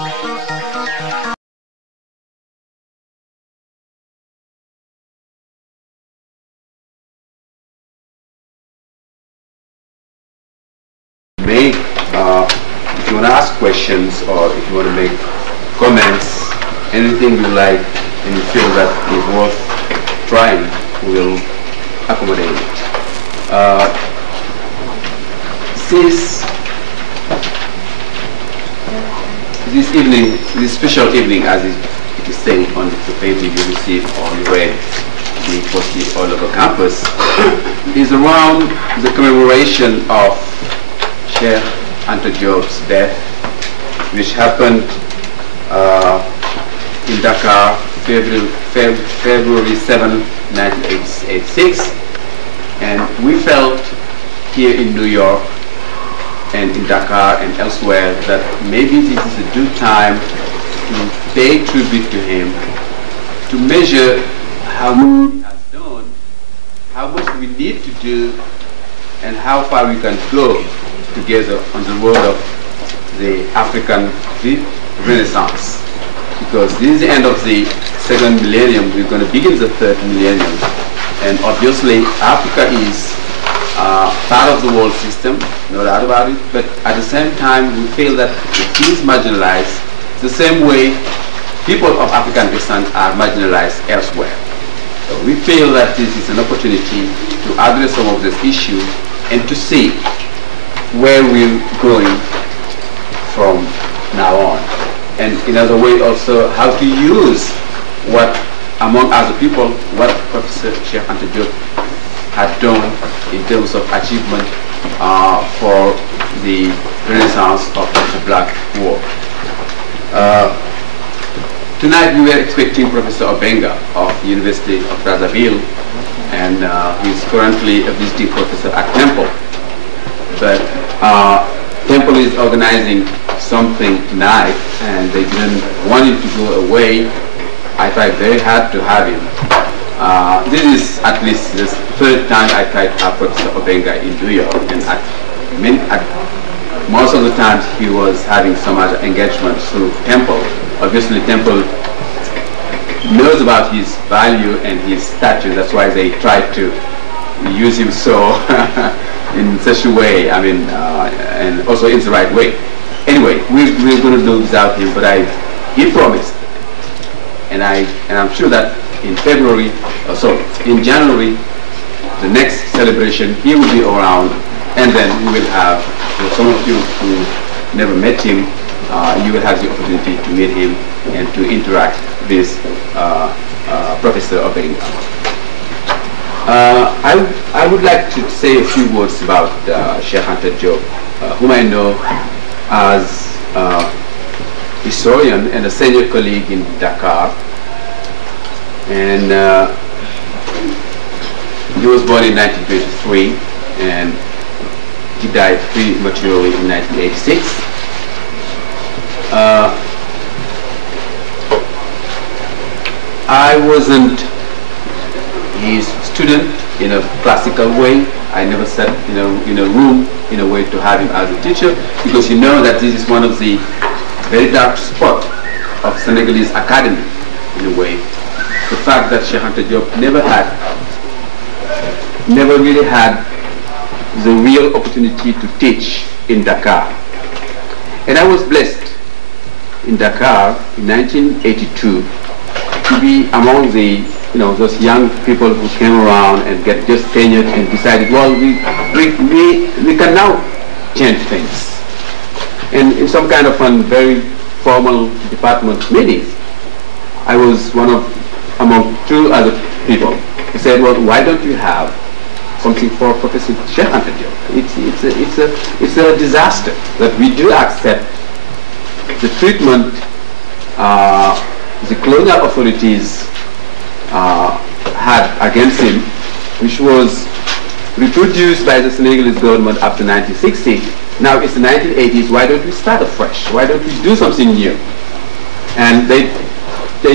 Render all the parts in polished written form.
Make, if you want to ask questions or if you want to make comments, anything you like and you feel that is worth trying, we'll accommodate it. This evening, this special evening, as it is saying on the paper you received or you read, being posted all over campus, is around the commemoration of Sheikh Anta Diop's death, which happened in Dakar, February 7, 1986, and we felt here in New York and in Dakar and elsewhere that maybe this is a due time to pay tribute to him, to measure how much he has done, how much we need to do, and how far we can go together on the road of the African Renaissance. Because this is the end of the second millennium, we're going to begin the third millennium. And obviously Africa is part of the world system, no doubt about it, but at the same time we feel that it is marginalized the same way people of African descent are marginalized elsewhere. So we feel that this is an opportunity to address some of these issues and to see where we're going from now on. And in other way also how to use what, among other people, what Professor Sheikh Anta Diop had done in terms of achievement for the Renaissance of the Black world. Tonight we were expecting Professor Obenga of the University of Brazzaville, and he is currently a visiting professor at Temple. But Temple is organizing something tonight, and they didn't want him to go away. I tried very hard to have him. This is at least the third time I tried to have Professor Obenga in New York, and most of the times he was having some other engagement through Temple. Obviously Temple knows about his value and his stature, that's why they tried to use him so in such a way, I mean, and also in the right way. Anyway, we're going to do without him, but he promised, and I'm sure that in February, in January, the next celebration, he will be around, and then we will have, for some of you who never met him, you will have the opportunity to meet him and to interact with Professor Obenga. I would like to say a few words about Sheikh Anta Diop, whom I know as a historian and a senior colleague in Dakar. And he was born in 1923, and he died prematurely in 1986. I wasn't his student in a classical way. I never sat in a room in a way to have him as a teacher, because you know that this is one of the very dark spots of Senegalese academy in a way. The fact that Sheikh Anta Diop never really had the real opportunity to teach in Dakar. And I was blessed in Dakar in 1982 to be among the, those young people who came around and get just tenured and decided, well, we can now change things. And in some kind of very formal department meetings, I was among two other people who said, well, why don't you have something for Professor Sheikh Anta Diop? It's a disaster that we do accept the treatment the colonial authorities had against him, which was reproduced by the Senegalese government after 1960. Now it's the 1980s, why don't we start afresh? Why don't we do something new? And they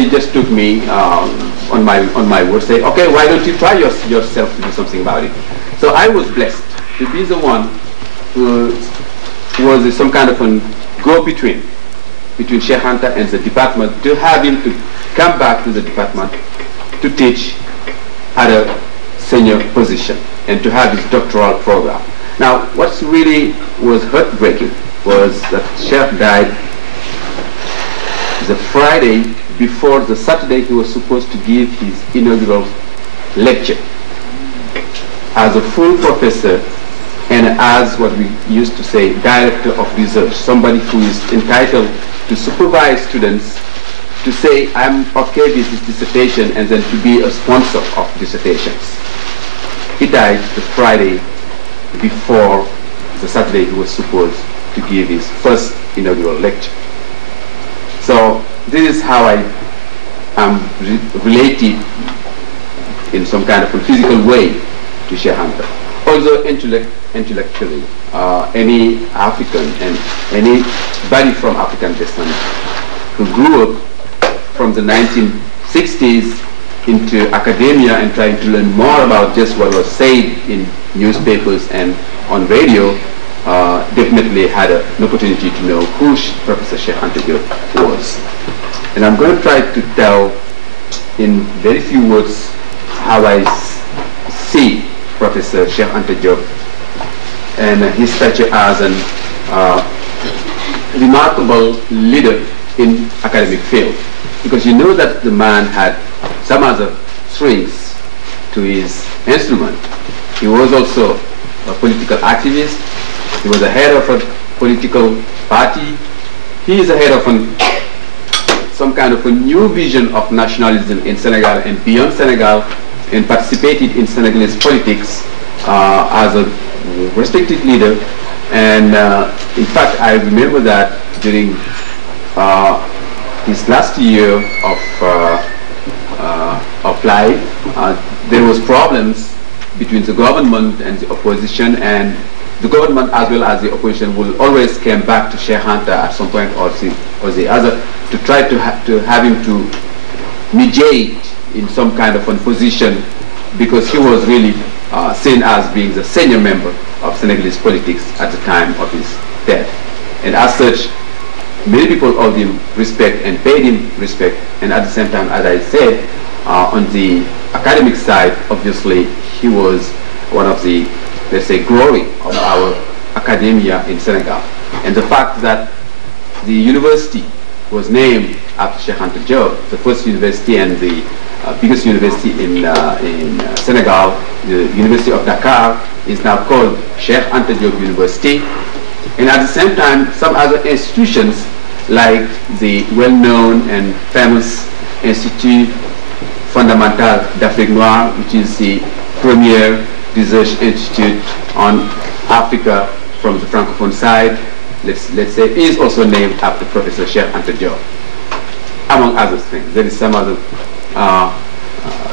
just took me on my word, say, okay, why don't you try yourself to do something about it? So I was blessed to be the one who was some kind of a go-between between Sheikh Anta and the department to have him to come back to the department to teach at a senior position and to have his doctoral program. Now, what really was heartbreaking was that Sheikh died the Friday before the Saturday he was supposed to give his inaugural lecture as a full professor and as what we used to say, director of research, somebody who is entitled to supervise students, to say, I'm okay with this dissertation, and then to be a sponsor of dissertations. He died the Friday before the Saturday he was supposed to give his first inaugural lecture. So this is how I am related in some kind of a physical way to Sheikh Anta. Also intellectually, any African and anybody from African descent who grew up from the 1960s into academia and trying to learn more about just what was said in newspapers and on radio, definitely had an opportunity to know who Professor Sheikh Anta Diop was. And I'm going to try to tell in very few words how I see Professor Sheikh Anta Diop and his stature as an remarkable leader in academic field. Because you know that the man had some other strings to his instrument. He was also a political activist. He was the head of a political party. He is the head of some kind of a new vision of nationalism in Senegal and beyond Senegal, and participated in Senegalese politics as a respected leader. And in fact, I remember that during his last year of life, there was problems between the government and the opposition, and the government as well as the opposition will always come back to Sheikh Anta at some point or the other to try to have him to mediate in some kind of a position, because he was really seen as being the senior member of Senegalese politics at the time of his death. And as such, many people owed him respect and paid him respect. And at the same time, as I said, on the academic side, obviously, he was one of the, let's say, glory of our academia in Senegal. And the fact that the university was named after Sheikh Anta Diop, the first university and the biggest university in Senegal, the University of Dakar, is now called Sheikh Anta Diop University. And at the same time, some other institutions like the well-known and famous Institut Fondamental d'Afrique Noire, which is the premier research institute on Africa from the Francophone side, let's say, is also named after Professor Sheikh Anta Diop, among other things. There is some other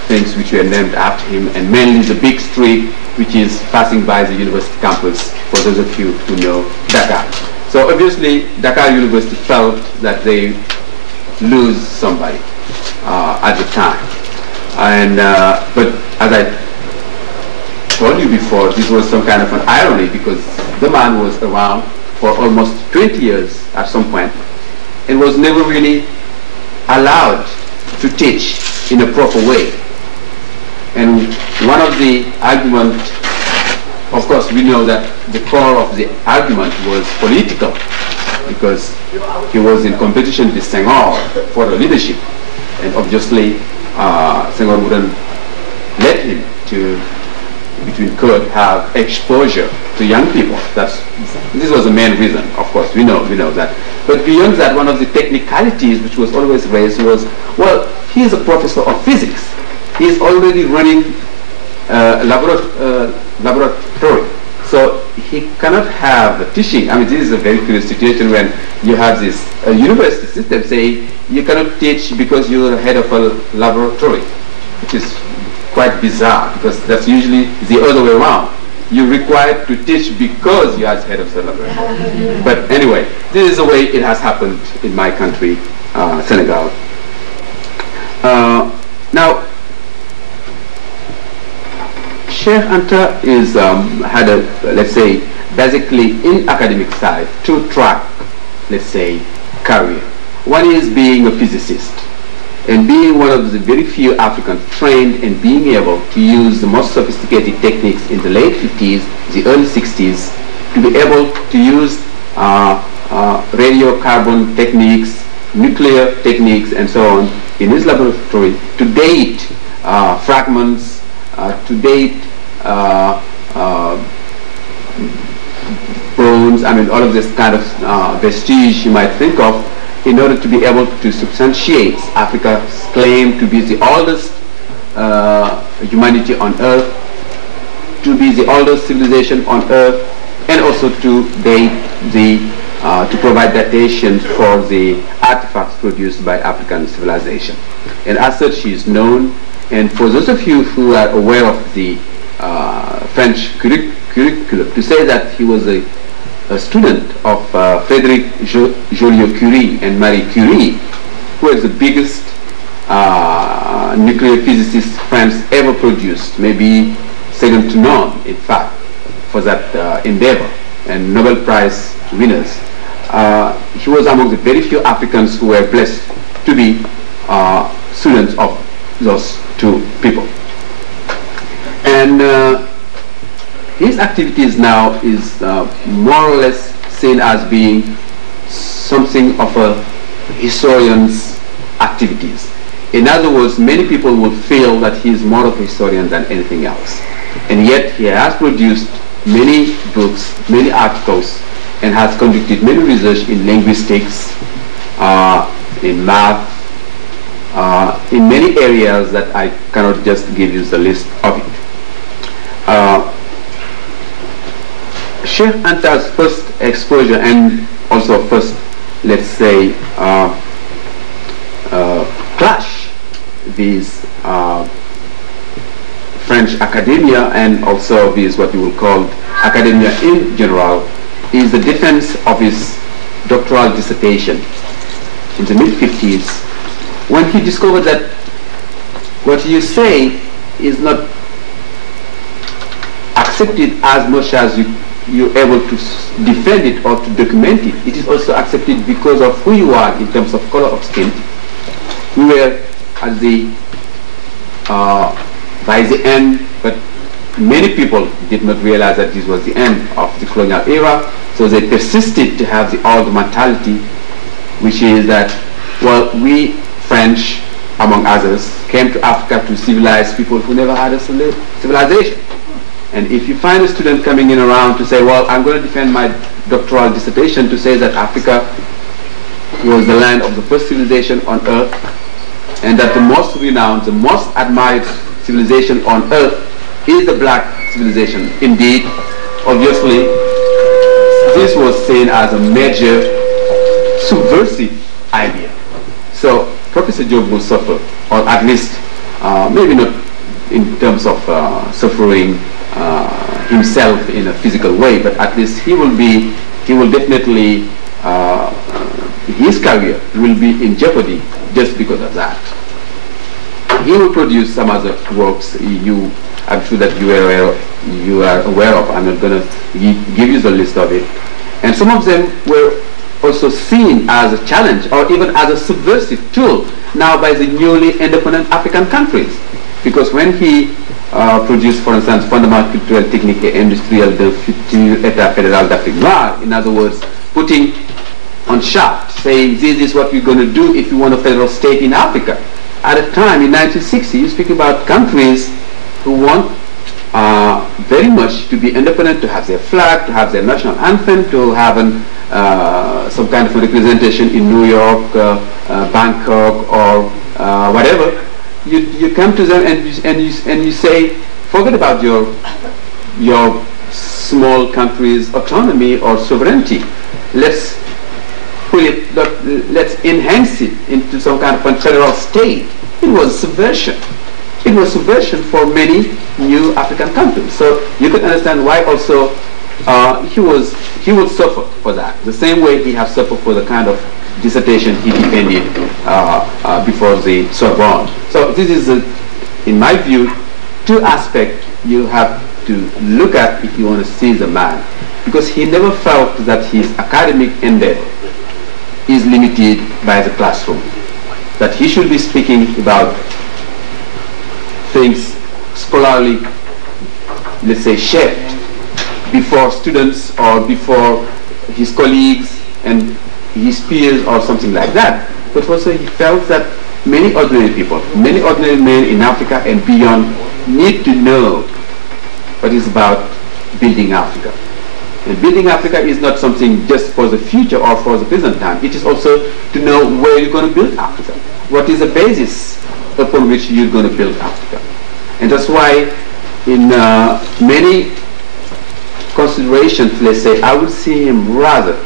things which were named after him, and mainly the big street which is passing by the university campus, for those of you who know Dakar. So obviously Dakar University felt that they lose somebody at the time. And but as I told you before, this was some kind of an irony, because the man was around for almost 20 years at some point and was never really allowed to teach in a proper way. And one of the arguments, of course, we know that the core of the argument was political, because he was in competition with Senghor for the leadership, and obviously Senghor wouldn't let him to, between could have exposure to young people. This was the main reason, of course, we know that. But beyond that, one of the technicalities which was always raised was, well, he is a professor of physics. He is already running a laboratory. So he cannot have teaching. I mean, this is a very curious situation when you have this university system say you cannot teach because you're head of a laboratory, which is quite bizarre, because that's usually the other way around. You're required to teach because you are head of the laboratory. But anyway, this is the way it has happened in my country, Senegal. Now, Sheikh Anta had a, let's say, basically in academic side, two-track, let's say, career. One is being a physicist, and being one of the very few Africans trained and being able to use the most sophisticated techniques in the late 50s, the early 60s, to be able to use radiocarbon techniques, nuclear techniques, and so on in his laboratory to date fragments, to date bones, I mean all of this kind of vestige you might think of, in order to be able to substantiate Africa's claim to be the oldest humanity on earth, to be the oldest civilization on earth, and also to date the to provide datation for the artifacts produced by African civilization. And as such, he is known. And for those of you who are aware of the French curriculum, to say that he was a student of Frédéric Joliot-Curie and Marie Curie, who is the biggest nuclear physicist France ever produced, maybe second to none, in fact, for that endeavor, and Nobel Prize winners. He was among the very few Africans who were blessed to be students of those two people. And his activities now is more or less seen as being something of a historian's activities. In other words, many people would feel that he is more of a historian than anything else. And yet he has produced many books, many articles, and has conducted many research in linguistics, in math, in many areas that I cannot just give you the list of it. Sheikh Anta's first exposure, and also first, let's say, clash with French academia, and also with what you will call academia in general, is the defense of his doctoral dissertation in the mid-50s, when he discovered that what you say is not accepted as much as you're able to defend it or to document it. It is also accepted because of who you are in terms of color of skin. We were at the by the end, but many people did not realize that this was the end of the colonial era, so they persisted to have the old mentality, which is that, well, we French, among others, came to Africa to civilize people who never had a civilization. And if you find a student coming in around to say, well, I'm going to defend my doctoral dissertation to say that Africa was the land of the first civilization on earth, and that the most renowned, the most admired civilization on earth is the black civilization. Indeed, obviously, this was seen as a major subversive idea. So Professor Diop will suffer, or at least, maybe not in terms of suffering himself in a physical way, but at least he will definitely, his career will be in jeopardy just because of that. He will produce some other works I'm sure that you are aware of. I'm not going to give you the list of it. And some of them were also seen as a challenge or even as a subversive tool now by the newly independent African countries. Because when he produced, for instance, Fondement culturel, technique et industriel de futur État fédéral d'Afrique noire, in other words, putting on chart, saying this is what we're going to do if we want a federal state in Africa. At a time in 1960, you speak about countries who want very much to be independent, to have their flag, to have their national anthem, to have some kind of representation in New York, Bangkok, or whatever. You come to them and you say, forget about your small country's autonomy or sovereignty. Let's enhance it into some kind of federal state. It was subversion. It was subversion for many new African countries. So you can understand why also he would suffer for that. The same way he has suffered for the kind of dissertation he defended before the Sorbonne. So this is, in my view, two aspects you have to look at if you want to see the man. Because he never felt that his academic endeavor, is limited by the classroom. That he should be speaking about things scholarly, let's say, shaped before students or before his colleagues and his peers or something like that. But also he felt that many ordinary people, many ordinary men in Africa and beyond need to know what is about building Africa. And building Africa is not something just for the future or for the present time. It is also to know where you're going to build Africa. What is the basis upon which you're going to build Africa. And that's why in many considerations, let's say, I would see him rather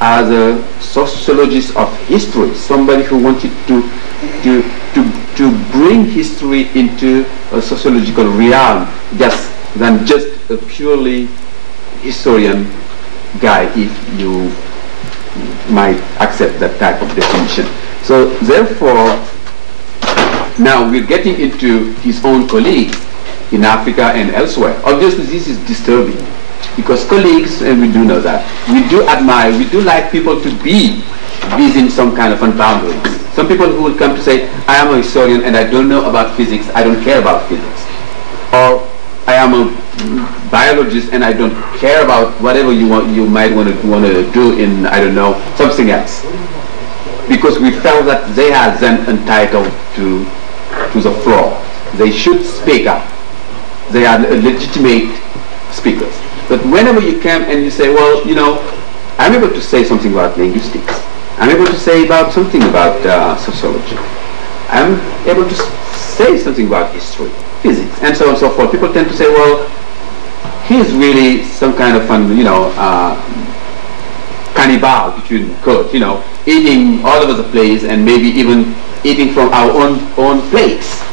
as a sociologist of history, somebody who wanted to bring history into a sociological realm than just a purely historian guy, if you might accept that type of definition. So therefore, now we're getting into his own colleagues in Africa and elsewhere. Obviously this is disturbing, because colleagues, and we do know that, we do admire, we do like people to be within some kind of boundaries. Some people who will come to say, I am a historian and I don't know about physics, I don't care about physics. Or I am a biologist and I don't care about whatever you might want to do in, I don't know, something else. Because we felt that they are then entitled to the floor. They should speak up. They are legitimate speakers. But whenever you come and you say, well, you know, I'm able to say something about linguistics. I'm able to say about something about sociology. I'm able to say something about history, physics, and so on and so forth. People tend to say, well, he's really some kind of cannibal, between quotes, you know, eating all over the place and maybe even eating from our own plates.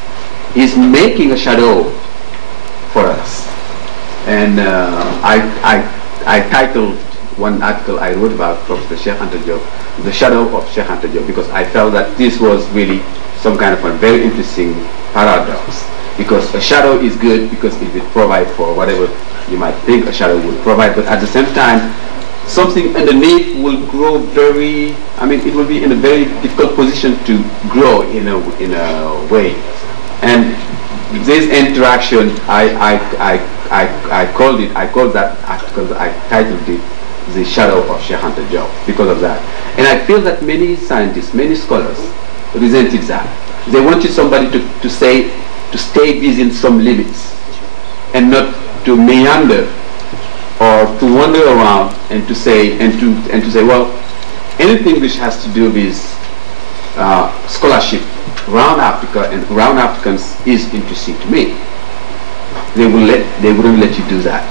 He's making a shadow for us. And I titled one article I wrote about Professor Cheikh Anta Diop, The Shadow of Cheikh Anta Diop, because I felt that this was really some kind of a very interesting paradox. Because a shadow is good because it will provide for whatever you might think a shadow will provide, but at the same time, something underneath will grow very, I mean, it will be in a very difficult position to grow in a way. And this interaction, I called that article, I titled it The Shadow of Cheikh Anta Diop because of that. And I feel that many scientists, many scholars resented that. They wanted somebody to stay within some limits and not to meander or to wander around and to say well, anything which has to do with scholarship around Africa and around Africans is interesting to me. They wouldn't let you do that.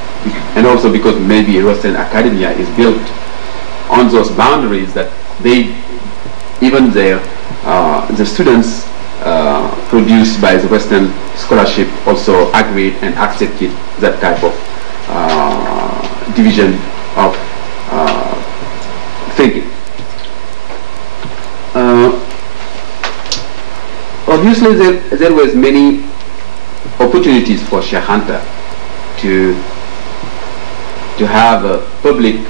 And also because maybe Western academia is built on those boundaries that the students produced by the Western scholarship also agreed and accepted that type of division of thinking. Obviously there was many opportunities for Cheikh Anta to have a public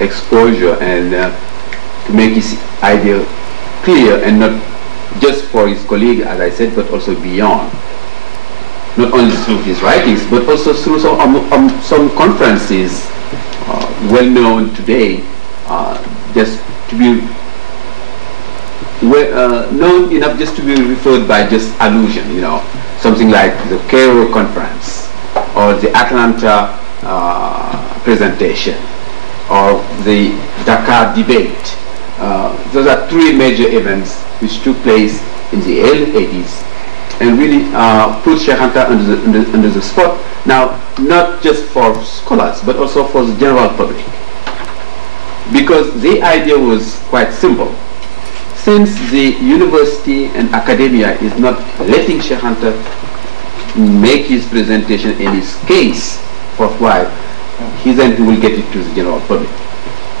exposure and to make his idea clear, and not just for his colleague, as I said, but also beyond. Not only through his writings, but also through some conferences well known today, just to be known enough just to be referred by just allusion, you know, something like the Cairo conference or the Atlanta presentation or the Dakar debate. Those are three major events which took place in the early 80s and really put Cheikh Anta under the spot. Now, not just for scholars, but also for the general public. Because the idea was quite simple. Since the university and academia is not letting Cheikh Anta make his presentation in his case forthwhile, he will get it to the general public.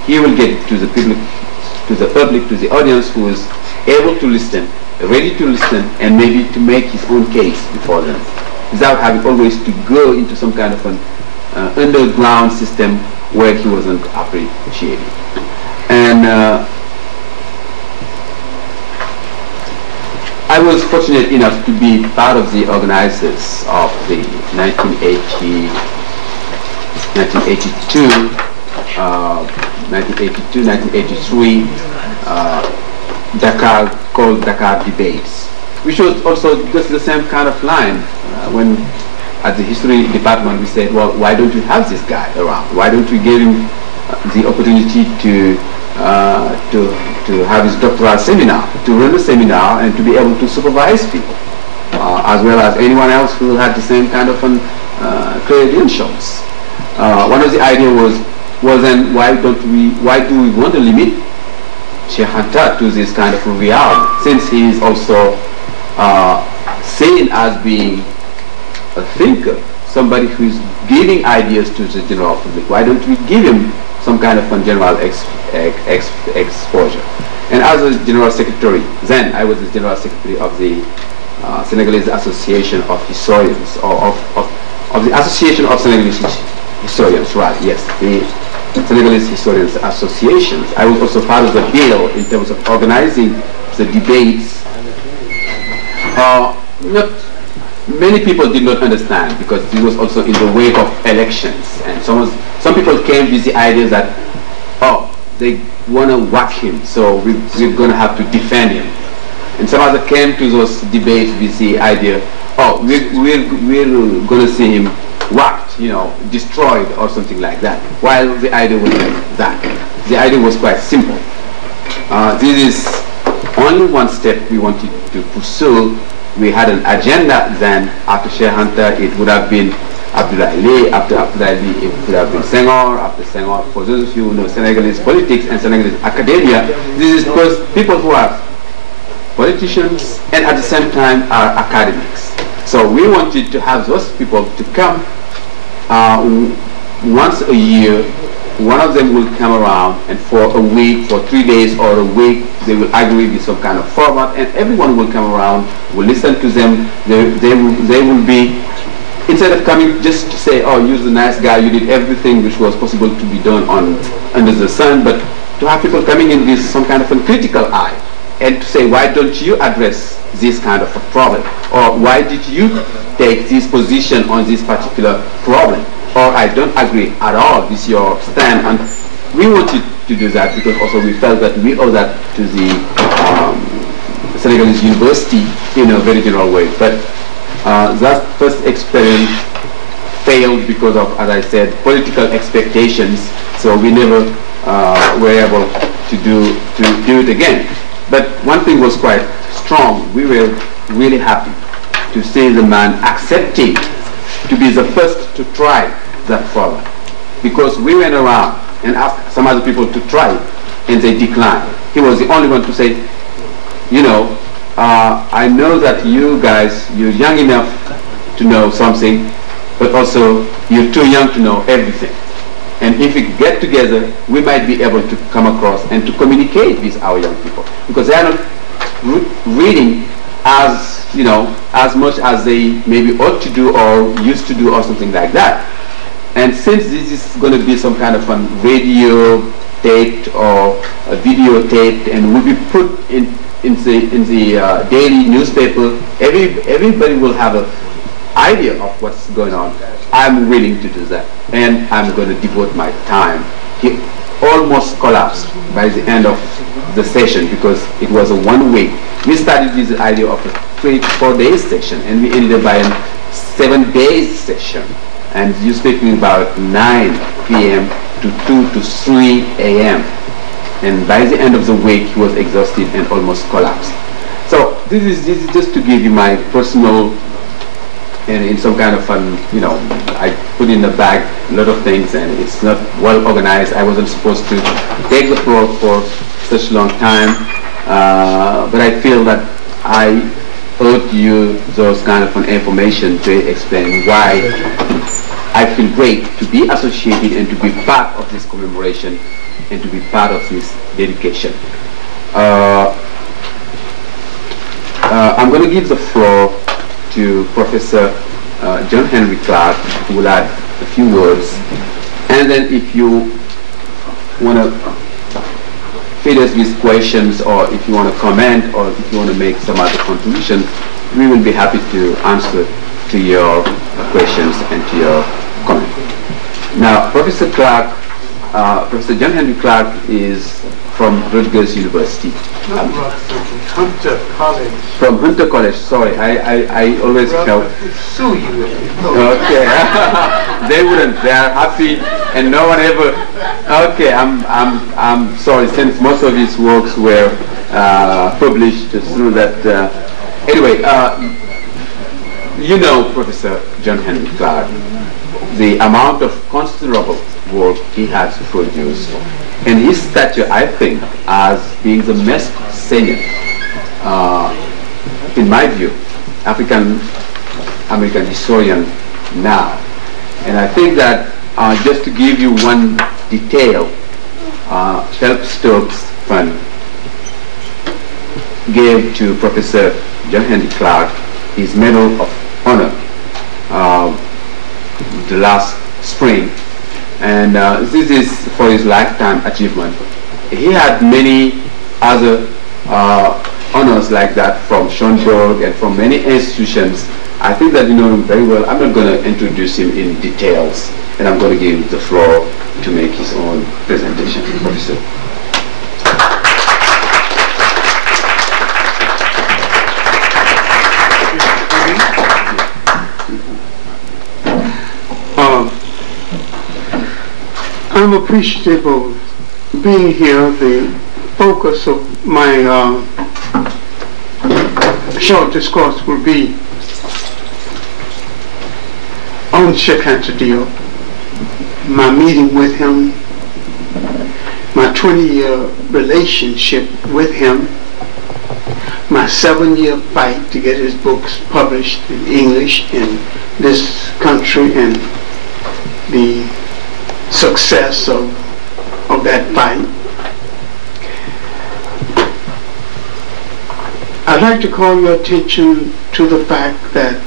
He will get it to the public, to the audience who is able to listen, ready to listen, and maybe to make his own case before them, without having always to go into some kind of an underground system where he wasn't appreciated. And And I was fortunate enough to be part of the organizers of the 1982, 1983 Dakar, called Dakar Debates, which was also just the same kind of line. When at the history department we said, well, why don't we have this guy around? Why don't we give him the opportunity to have his doctoral seminar, to run a seminar and to be able to supervise people, as well as anyone else who had the same kind of credentials. One of the ideas was then why do we want to limit Cheika to this kind of realm, since he is also seen as being a thinker, somebody who is giving ideas to the general public. Why don't we give him some kind of general exposure? And as a general secretary, then I was the general secretary of the Senegalese Association of Historians, or of the Association of Senegalese Historians, right? Yes, the Senegalese Historians Associations. I was also part of the bill in terms of organizing the debates. Many people did not understand, because this was also in the wake of elections, and some people came with the idea that, oh, they want to whack him, so we're going to have to defend him. And some others came to those debates with the idea, oh, we're going to see him whacked, destroyed or something like that. While the idea was like that. The idea was quite simple. This is only one step we wanted to pursue. We had an agenda then. After Anta, it would have been Abdoulaye. After Abdoulaye, it would have been Senghor. After Senghor, for those of you who know Senegalese politics and Senegalese academia, this is because people who are politicians and at the same time are academics. So we wanted to have those people to come once a year. One of them will come around, and for a week, for 3 days or a week, they will agree with some kind of format, and everyone will come around, will listen to them. They will be, instead of coming just to say, oh, you're the nice guy, you did everything which was possible to be done under the sun, but to have people coming in with some kind of a critical eye, and to say, why don't you address this kind of a problem? Or why did you take this position on this particular problem? Or I don't agree at all with your stand. And we wanted to do that because also we felt that we owe that to the Senegalese University in a very general way. But that first experience failed because of, as I said, political expectations. So we never were able to do it again. But one thing was quite strong. We were really happy to see the man accepting to be the first to try that problem, because we went around and asked some other people to try it, and they declined. He was the only one to say, I know that you guys, you're young enough to know something, but also you're too young to know everything. And if we get together, we might be able to come across and to communicate with our young people, because they are not reading as much as they maybe ought to do or used to do or something like that. And since this is going to be some kind of a radio taped or a video taped and will be put in the daily newspaper, everybody will have an idea of what's going on. I'm willing to do that, and I'm going to devote my time. He almost collapsed by the end of the session because it was a 1 week. We started with the idea of a 3-4 days session, and we ended up by a 7 days session. And you're speaking about 9 p.m. to 2 to 3 a.m. And by the end of the week, he was exhausted and almost collapsed. So this is just to give you my personal, and in some kind of fun, I put in the bag a lot of things, and it's not well organized. I wasn't supposed to take the floor for such a long time, but I feel that I owed you those kind of information to explain why I feel great to be associated and to be part of this commemoration and to be part of this dedication. I'm going to give the floor to Professor John Henrike, who will add a few words, and then if you want to feed us with questions, or if you want to comment, or if you want to make some other contribution, we will be happy to answer to your questions and to your comments. Now, Professor Clark, Professor John Henry Clark is from Rutgers University. Not Rutgers, from Hunter College. From Hunter College, sorry, I always felt. Sue you. Okay, they wouldn't. They are happy, and no one ever. Okay, I'm sorry, since most of his works were published through that. Anyway, you know Professor John Henry Clark, the amount of considerable work he has produced, and his stature, I think, as being the most senior, in my view, African-American historian now. And I think that just to give you one detail, Phelps Stokes Fund gave to Professor John Henry Clark his Medal of Honor the last spring, and this is for his lifetime achievement. He had many other honors like that from Schoenberg and from many institutions. I think that you know him very well. I'm not going to introduce him in details, and I'm going to give him the floor to make his own presentation. Professor. I'm appreciative of being here. The focus of my short discourse will be on Cheika Diop, my meeting with him, my 20-year relationship with him, my 7-year fight to get his books published in English in this country, and the success of that fight. I'd like to call your attention to the fact that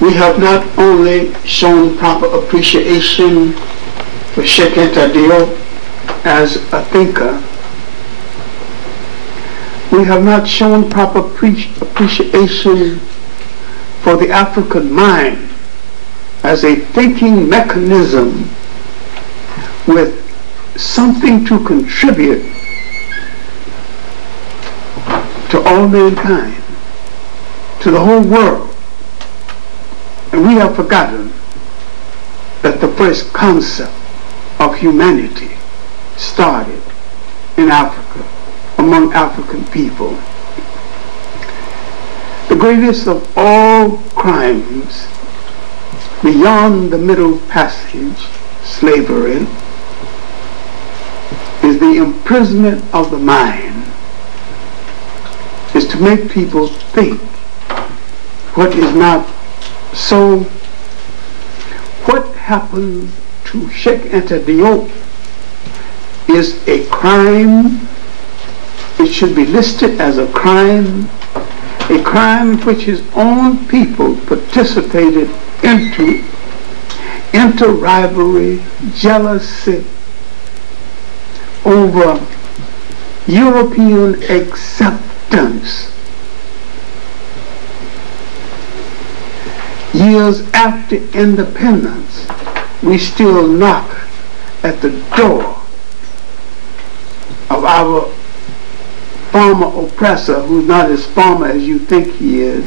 we have not only shown proper appreciation for Cheika Diop as a thinker, we have not shown proper appreciation for the African mind as a thinking mechanism with something to contribute to all mankind, to the whole world. And we have forgotten that the first concept of humanity started in Africa, among African people. The greatest of all crimes beyond the Middle Passage, slavery, is the imprisonment of the mind, is to make people think what is not so. What happened to Cheika Diop is a crime. It should be listed as a crime in which his own people participated into rivalry, jealousy over European acceptance. Years after independence, we still knock at the door of our former oppressor, who's not as former as you think he is,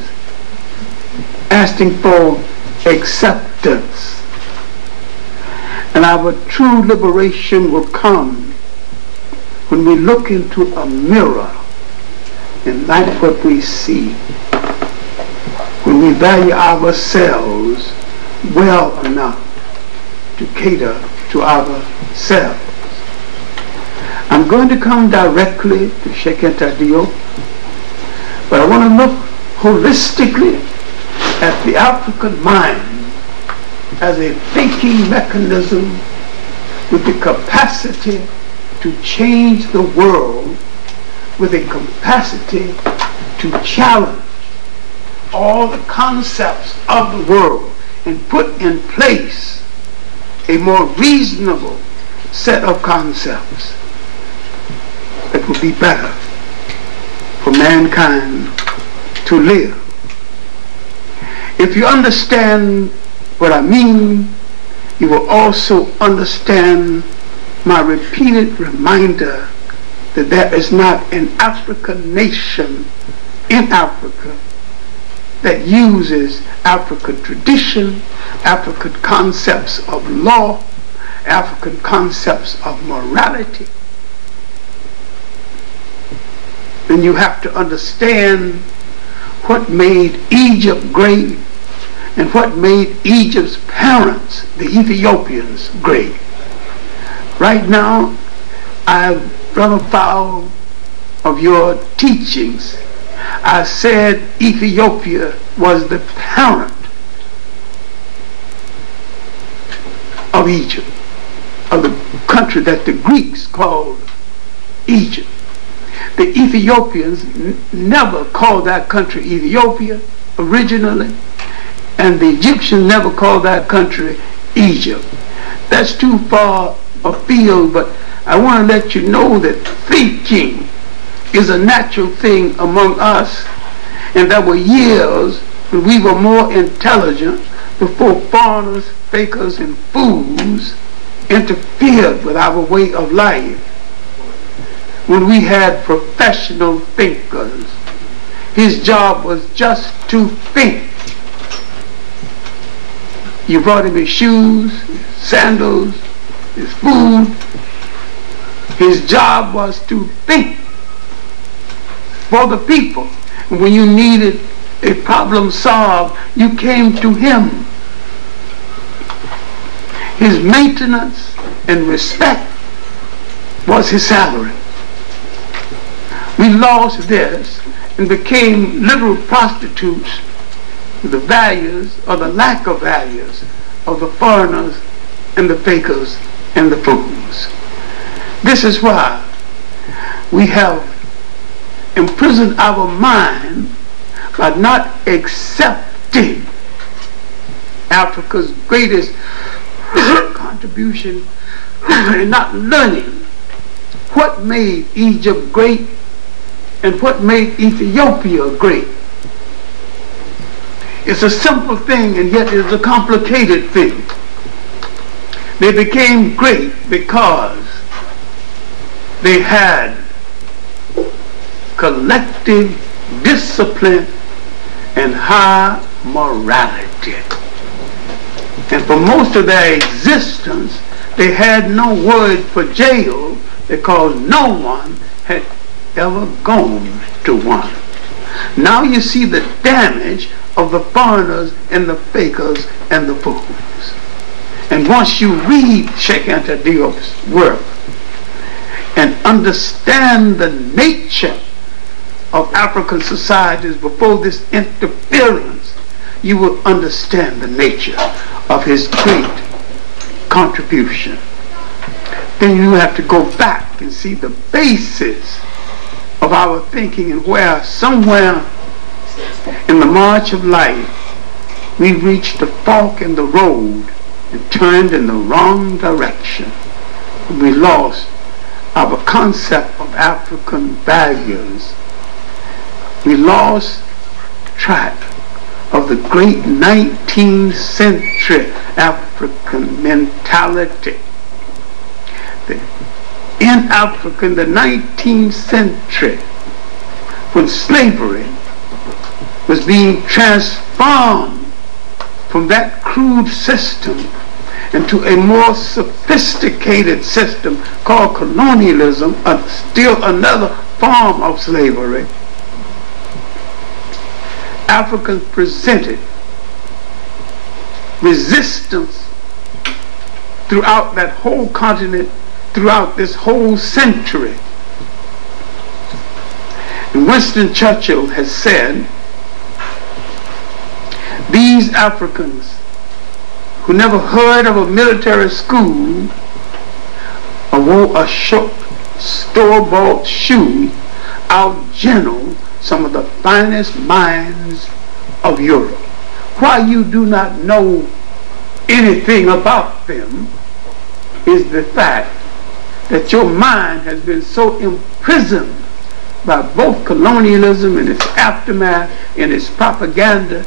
asking for acceptance. And our true liberation will come when we look into a mirror and like what we see, when we value ourselves well enough to cater to ourselves. I'm going to come directly to Cheika Diop, but I want to look holistically at the African mind as a thinking mechanism with the capacity to change the world, with a capacity to challenge all the concepts of the world and put in place a more reasonable set of concepts. that would be better for mankind to live. If you understand what I mean, you will also understand my repeated reminder that there is not an African nation in Africa that uses African tradition, African concepts of law, African concepts of morality. And you have to understand what made Egypt great and what made Egypt's parents, the Ethiopians, great. Right now, I've run afoul of your teachings. I said Ethiopia was the parent of Egypt, of the country that the Greeks called Egypt. The Ethiopians never called that country Ethiopia originally, and the Egyptians never called that country Egypt. That's too far afield, but I want to let you know that thinking is a natural thing among us, and there were years when we were more intelligent before foreigners, fakers, and fools interfered with our way of life. When we had professional thinkers, his job was just to think. You brought him his shoes, his sandals, his food. His job was to think for the people. And when you needed a problem solved, you came to him. His maintenance and respect was his salary. We lost this and became literal prostitutes to the values or the lack of values of the foreigners and the fakers and the fools. This is why we have imprisoned our mind by not accepting Africa's greatest contribution and not learning what made Egypt great and what made Ethiopia great. It's a simple thing, and yet it's a complicated thing. They became great because they had collective discipline and high morality. And for most of their existence, they had no word for jail because no one had ever gone to one. Now you see the damage of the foreigners and the fakers and the fools. And once you read Cheika and Diop's work and understand the nature of African societies before this interference, you will understand the nature of his great contribution. Then you have to go back and see the basis of our thinking and where somewhere in the march of life we reached the fork in the road and turned in the wrong direction. We lost our concept of African values. We lost track of the great 19th century African mentality. In Africa in the 19th century, when slavery was being transformed from that crude system into a more sophisticated system called colonialism, still another form of slavery, Africans presented resistance throughout that whole continent, throughout this whole century. And Winston Churchill has said, these Africans who never heard of a military school or wore a short store-bought shoe out-general some of the finest minds of Europe. Why you do not know anything about them is the fact that your mind has been so imprisoned by both colonialism and its aftermath and its propaganda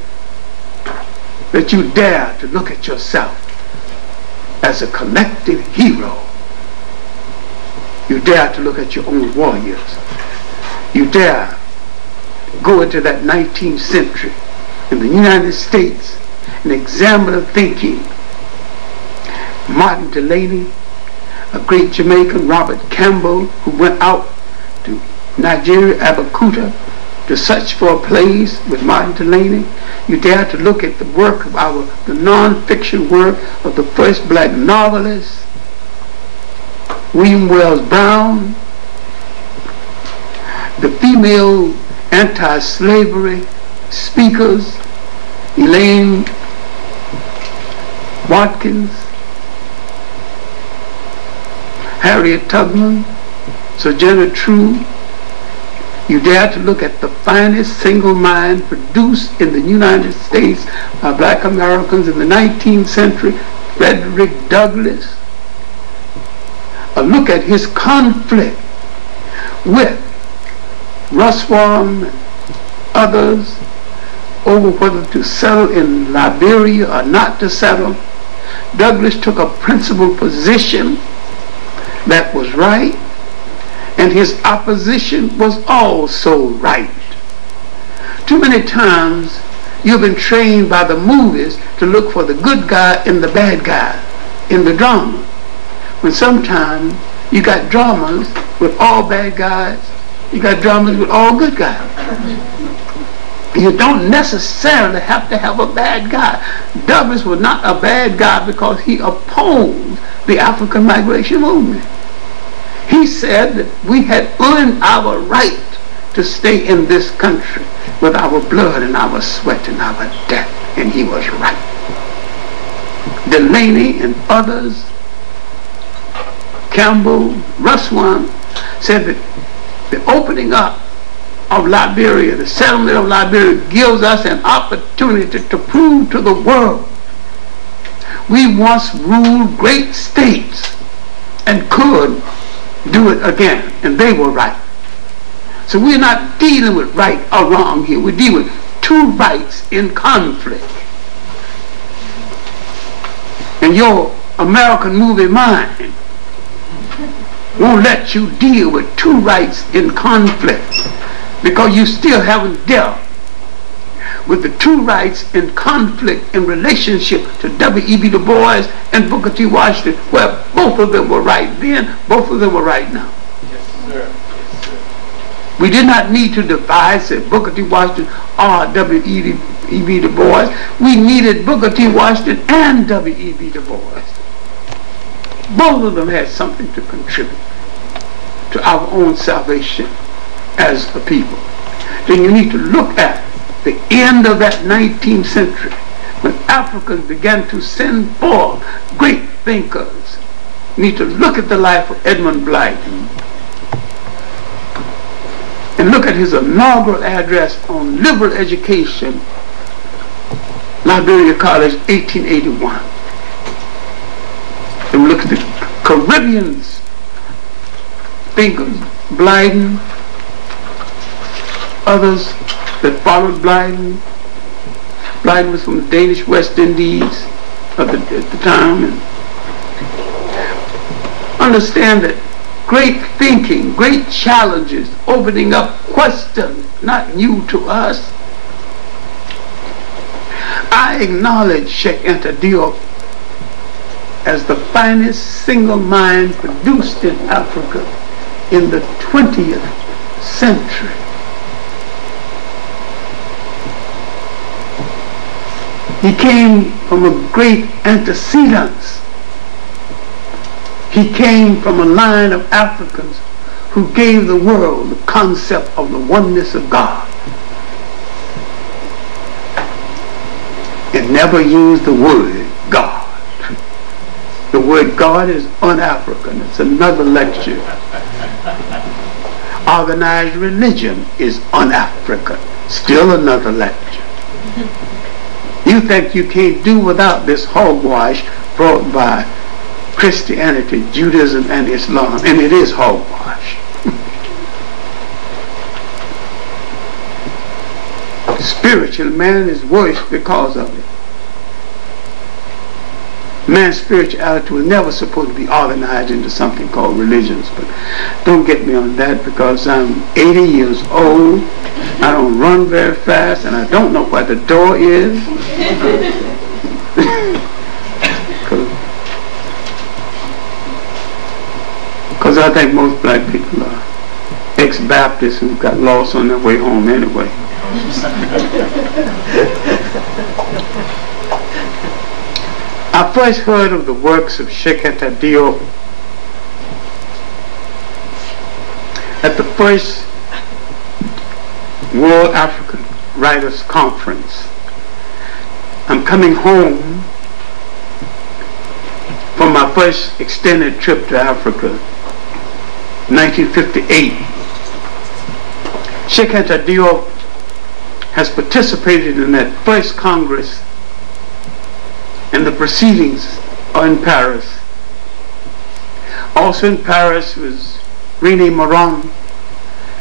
that you dare to look at yourself as a collective hero. You dare to look at your own warriors. You dare go into that 19th century in the United States and examine the thinking. Martin Delany, a great Jamaican, Robert Campbell, who went out to Nigeria, Abeokuta, to search for a place with Martin Delany. You dare to look at the work of the non-fiction work of the first black novelist, William Wells Brown, the female anti-slavery speakers, Elaine Watkins, Harriet Tubman, Sojourner Truth. You dare to look at the finest single mind produced in the United States by black Americans in the 19th century, Frederick Douglass. A look at his conflict with Russwell and others over whether to settle in Liberia or not to settle. Douglass took a principled position that was right, and his opposition was also right. Too many times you've been trained by the movies to look for the good guy and the bad guy in the drama, when sometimes you got dramas with all bad guys, you got dramas with all good guys. You don't necessarily have to have a bad guy. Douglass was not a bad guy because he opposed the African migration movement. He said that we had earned our right to stay in this country with our blood and our sweat and our death, and he was right. Delany and others, Campbell, Russwell, said that the opening up of Liberia, the settlement of Liberia, gives us an opportunity to prove to the world we once ruled great states and could do it again, and they were right. So we're not dealing with right or wrong here. We deal with two rights in conflict. And your American movie mind won't let you deal with two rights in conflict, because you still haven't dealt with the two rights in conflict in relationship to W.E.B. Du Bois and Booker T. Washington, where both of them were right then, both of them were right now. Yes, sir. Yes, sir. We did not need to divide, say, Booker T. Washington or W.E.B. Du Bois. We needed Booker T. Washington and W.E.B. Du Bois. Both of them had something to contribute to our own salvation as a people. Then you need to look at the end of that 19th century, when Africans began to send forth great thinkers. You need to look at the life of Edmund Blyden and look at his inaugural address on liberal education, Liberia College, 1881. And look at the Caribbean thinkers, Blyden, others that followed Blyden. Blyden was from the Danish West Indies at the time. And understand that great thinking, great challenges, opening up questions not new to us. I acknowledge Cheikh Anta Diop as the finest single mind produced in Africa in the 20th century. He came from a great antecedents. He came from a line of Africans who gave the world the concept of the oneness of God, and never used the word God. The word God is un-African. It's another lecture. Organized religion is un-African. Still another lecture. You think you can't do without this hogwash brought by Christianity, Judaism, and Islam, and it is hogwash. Spiritual man is worse because of it. Man's spirituality was never supposed to be organized into something called religions, but don't get me on that because I'm 80 years old, I don't run very fast, and I don't know what the door is. Because I think most black people are ex-Baptists who got lost on their way home anyway. I first heard of the works of Cheika Diop at the first World African Writers Conference. I'm coming home from my first extended trip to Africa, 1958. Cheika Diop has participated in that first Congress, and the proceedings are in Paris. Also in Paris was René Morin,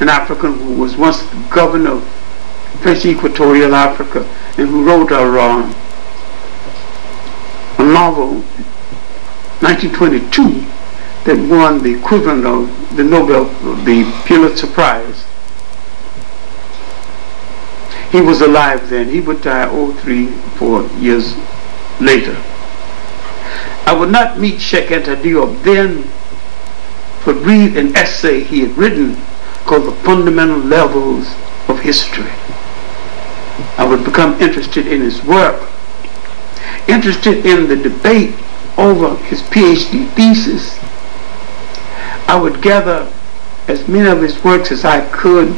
an African who was once the governor of French Equatorial Africa and who wrote a novel, 1922, that won the equivalent of the Nobel, the Pulitzer Prize. He was alive then. He would die 4 years later. I would not meet Cheika Diop then, but read an essay he had written called The Fundamental Levels of History. I would become interested in his work, interested in the debate over his PhD thesis. I would gather as many of his works as I could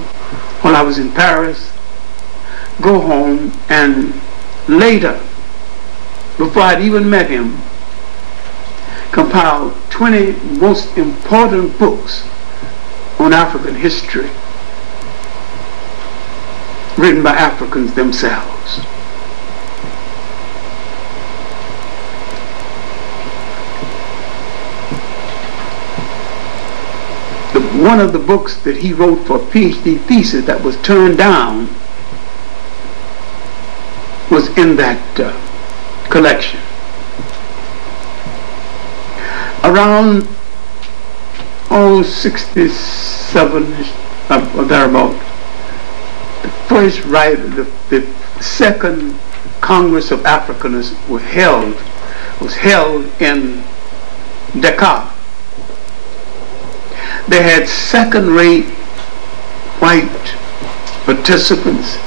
while I was in Paris, go home, and later, before I'd even met him, compile 20 most important books on African history written by Africans themselves. One of the books that he wrote for a PhD thesis that was turned down was in that collection. Around 67-ish, or thereabout, the first the second Congress of Africanists was held in Dakar. They had second-rate white participants.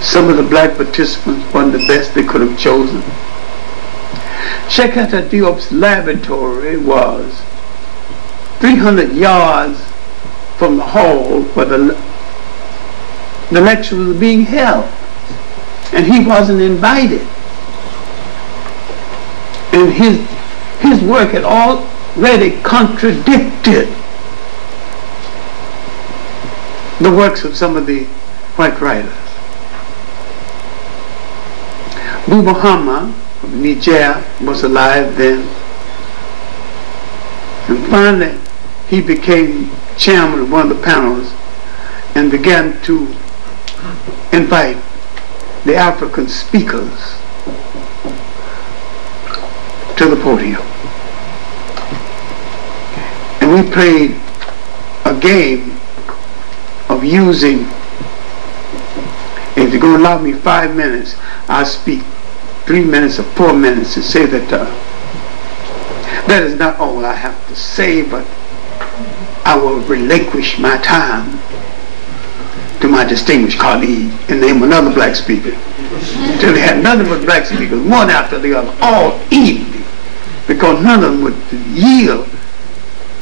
Some of the black participants weren't the best they could have chosen. Cheika Diop's laboratory was 300 yards from the hall where the lecture was being held, and he wasn't invited. And his work had already contradicted the works of some of the white writers. Buba Hama of Niger was alive then, and finally he became chairman of one of the panels and began to invite the African speakers to the podium. And we played a game of using, if you're going to allow me 5 minutes, I'll speak 3 minutes or 4 minutes to say that that is not all I have to say, but I will relinquish my time to my distinguished colleague and name another black speaker. Until they had nothing but black speakers, one after the other, all evening, because none of them would yield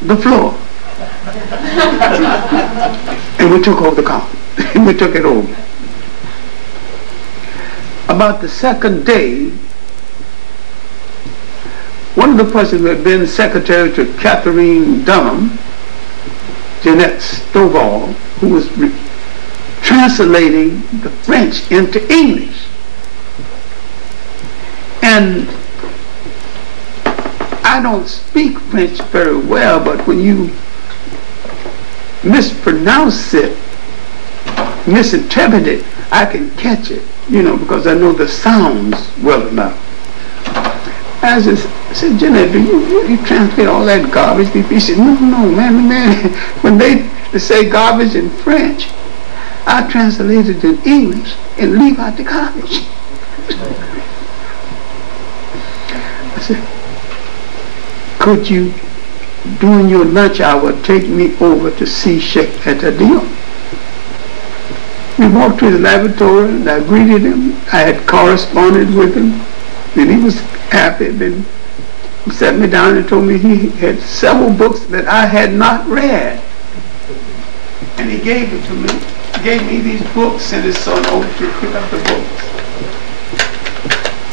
the floor. And we took over the conference. We took it over. About the second day, one of the persons who had been secretary to Catherine Dunham, Jeanette Stovall, who was translating the French into English. And I don't speak French very well, but when you mispronounce it, misinterpret it, I can catch it, because I know the sounds well enough. I said, Jeanette, do you translate all that garbage? He said, no, man. When they say garbage in French, I translate it in English and leave out the garbage. I said, could you, during your lunch hour, take me over to see Cheika at Diop? We walked to his laboratory and I greeted him. I had corresponded with him and he was happy. Then he sat me down and told me he had several books that I had not read. And he gave it to me. He gave me these books and his son over to pick up the books.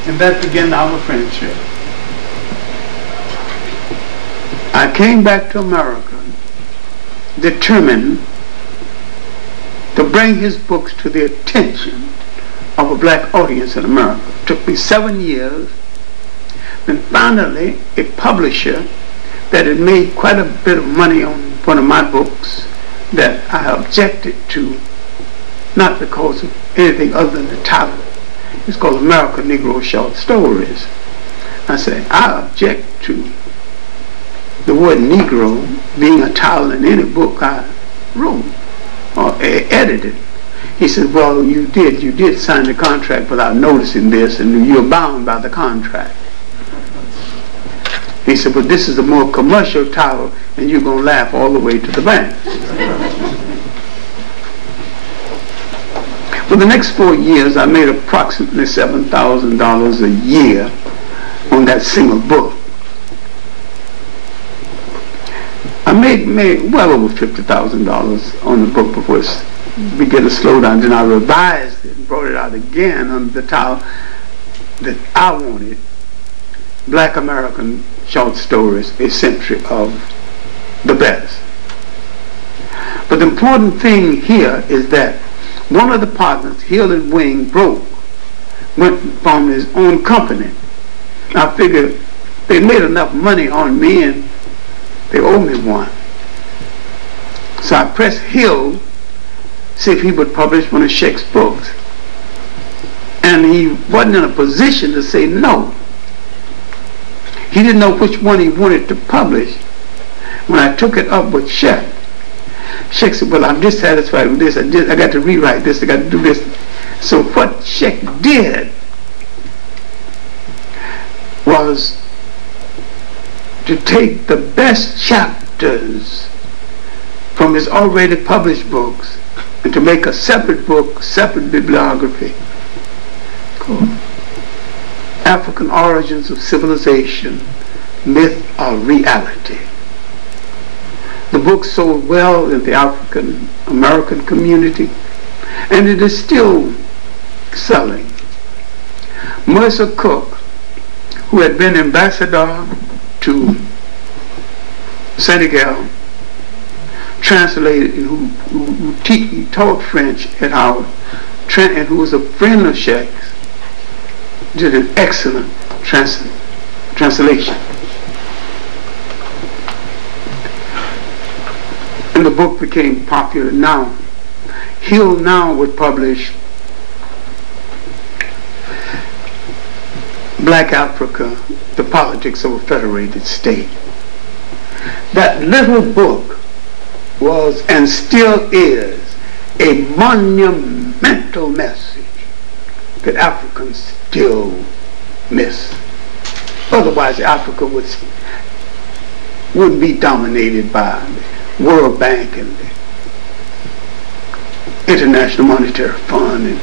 And that began our friendship. I came back to America determined to bring his books to the attention of a black audience in America. It took me 7 years. Then finally, a publisher that had made quite a bit of money on one of my books that I objected to, not because of anything other than the title. It's called American Negro Short Stories. I said, I object to the word Negro being a title in any book I wrote or edited. He said, well, you did sign the contract without noticing this, and you're bound by the contract. He said, but this is a more commercial title, and you're going to laugh all the way to the bank. For the next 4 years, I made approximately $7,000 a year on that single book. I made well over $50,000 on the book before it began to slow down. Then I revised it and brought it out again under the title that I wanted, Black American Short Stories, A Century of the Best. But the important thing here is that one of the partners, Hill and Wing, went from his own company. I figured they made enough money on me and they owe me one. So I pressed Hill, see if he would publish one of Cheika's books. And he wasn't in a position to say no. He didn't know which one he wanted to publish. When I took it up with Cheika, Cheika said, well, I'm dissatisfied with this. I got to rewrite this. I got to do this. So what Cheika did was to take the best chapters from his already published books and to make a separate book, separate bibliography called African Origins of Civilization, Myth or Reality. The book sold well in the African American community, and it is still selling. Mercer Cook, who had been ambassador to Senegal, translated, who taught French at Howard, and who was a friend of Cheika's, did an excellent translation. And the book became popular now. Hill now would publish Black Africa, The Politics of a Federated State. That little book was and still is a monumental message that Africans still miss. Otherwise, Africa wouldn't be dominated by the World Bank and the International Monetary Fund, and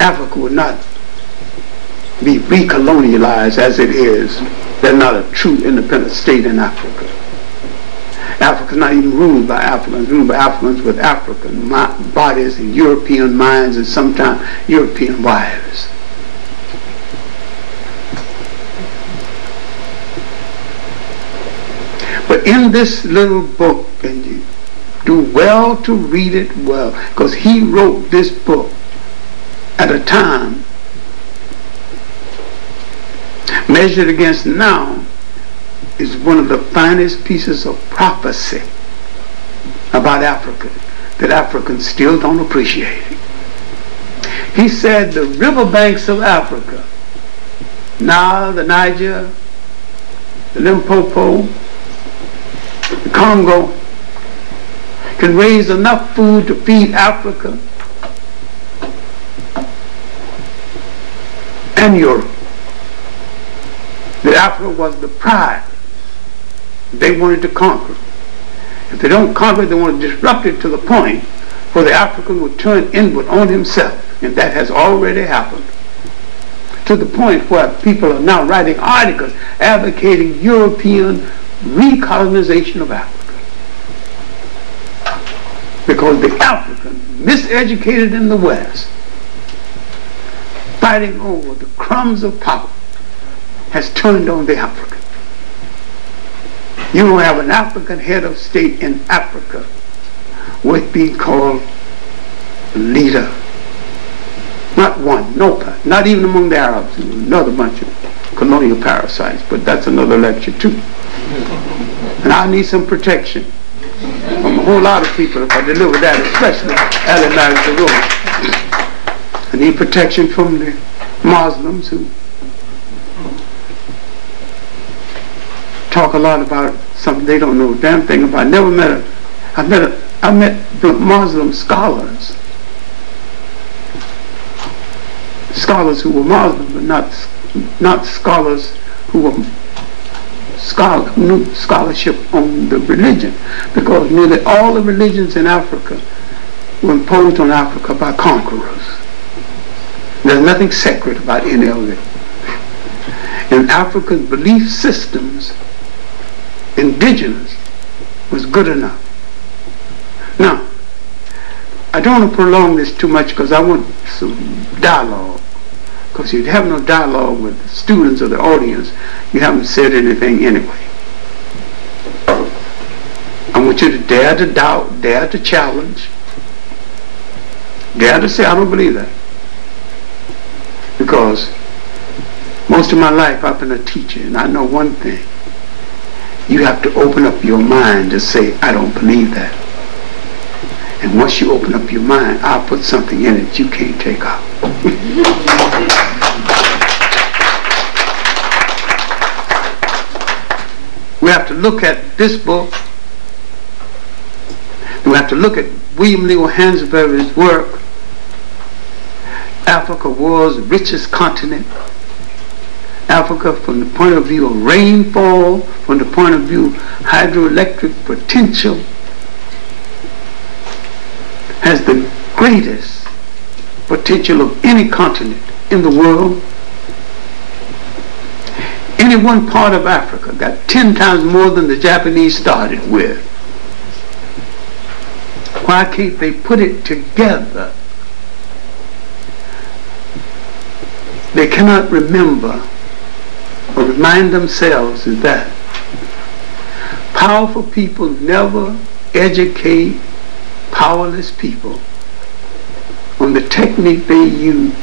Africa would not be recolonialized as it is. They're not a true independent state in Africa. Africa's not even ruled by Africans, ruled by Africans with African bodies and European minds and sometimes European wives. But in this little book, and you do well to read it well, because he wrote this book at a time, measured against now, is one of the finest pieces of prophecy about Africa that Africans still don't appreciate. He said the riverbanks of Africa, Nile, the Niger, the Limpopo, the Congo, can raise enough food to feed Africa and Europe. That Africa was the prize they wanted to conquer. If they don't conquer it, they want to disrupt it to the point where the African would turn inward on himself. And that has already happened. To the point where people are now writing articles advocating European recolonization of Africa. Because the African, miseducated in the West, fighting over the crumbs of power, has turned on the African. You don't have an African head of state in Africa worth being called a leader. Not one, nobody, not even among the Arabs, another bunch of colonial parasites, but that's another lecture too. And I need some protection from a whole lot of people if I deliver that, especially Ali Mazarou. I need protection from the Muslims who talk a lot about something they don't know a damn thing about. I met Muslim scholars who were Muslim, but not scholars who were knew scholarship on the religion, because nearly all the religions in Africa were imposed on Africa by conquerors. There's nothing sacred about any of it. In Africa's belief systems, indigenous was good enough. Now, I don't want to prolong this too much because I want some dialogue. Because you have no dialogue with the students or the audience, you haven't said anything anyway. I want you to dare to doubt, dare to challenge, dare to say, I don't believe that. Because most of my life I've been a teacher, and I know one thing. You have to open up your mind to say, I don't believe that. And once you open up your mind, I'll put something in it you can't take out. We have to look at this book. We have to look at William Leo Hansberry's work. Africa was the richest continent. Africa, from the point of view of rainfall, from the point of view of hydroelectric potential, has the greatest potential of any continent in the world. Any one part of Africa got 10 times more than the Japanese started with. Why can't they put it together? They cannot remember or remind themselves of that. Powerful people never educate powerless people on the technique they use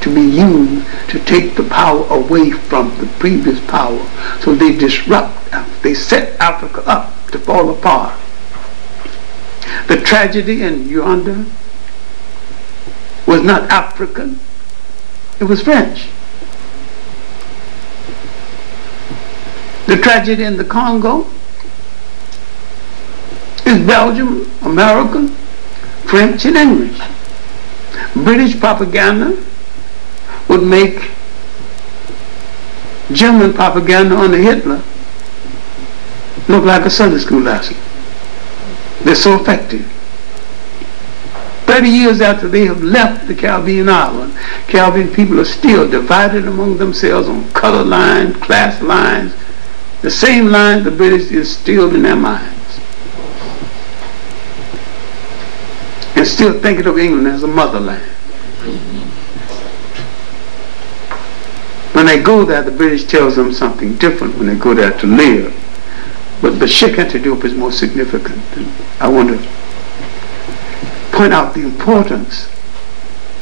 to be used to take the power away from the previous power. So they disrupt, they set Africa up to fall apart. The tragedy in Uganda was not African, it was French. The tragedy in the Congo is Belgium, American, French, and English. British propaganda would make German propaganda under Hitler look like a Sunday school lesson. They're so effective. 30 years after they have left the Caribbean island, Caribbean people are still divided among themselves on color lines, class lines, the same lines the British instilled in their minds. And still thinking of England as a motherland. When they go there, the British tells them something different when they go there to live. But Cheika Diop is more significant. And I want to point out the importance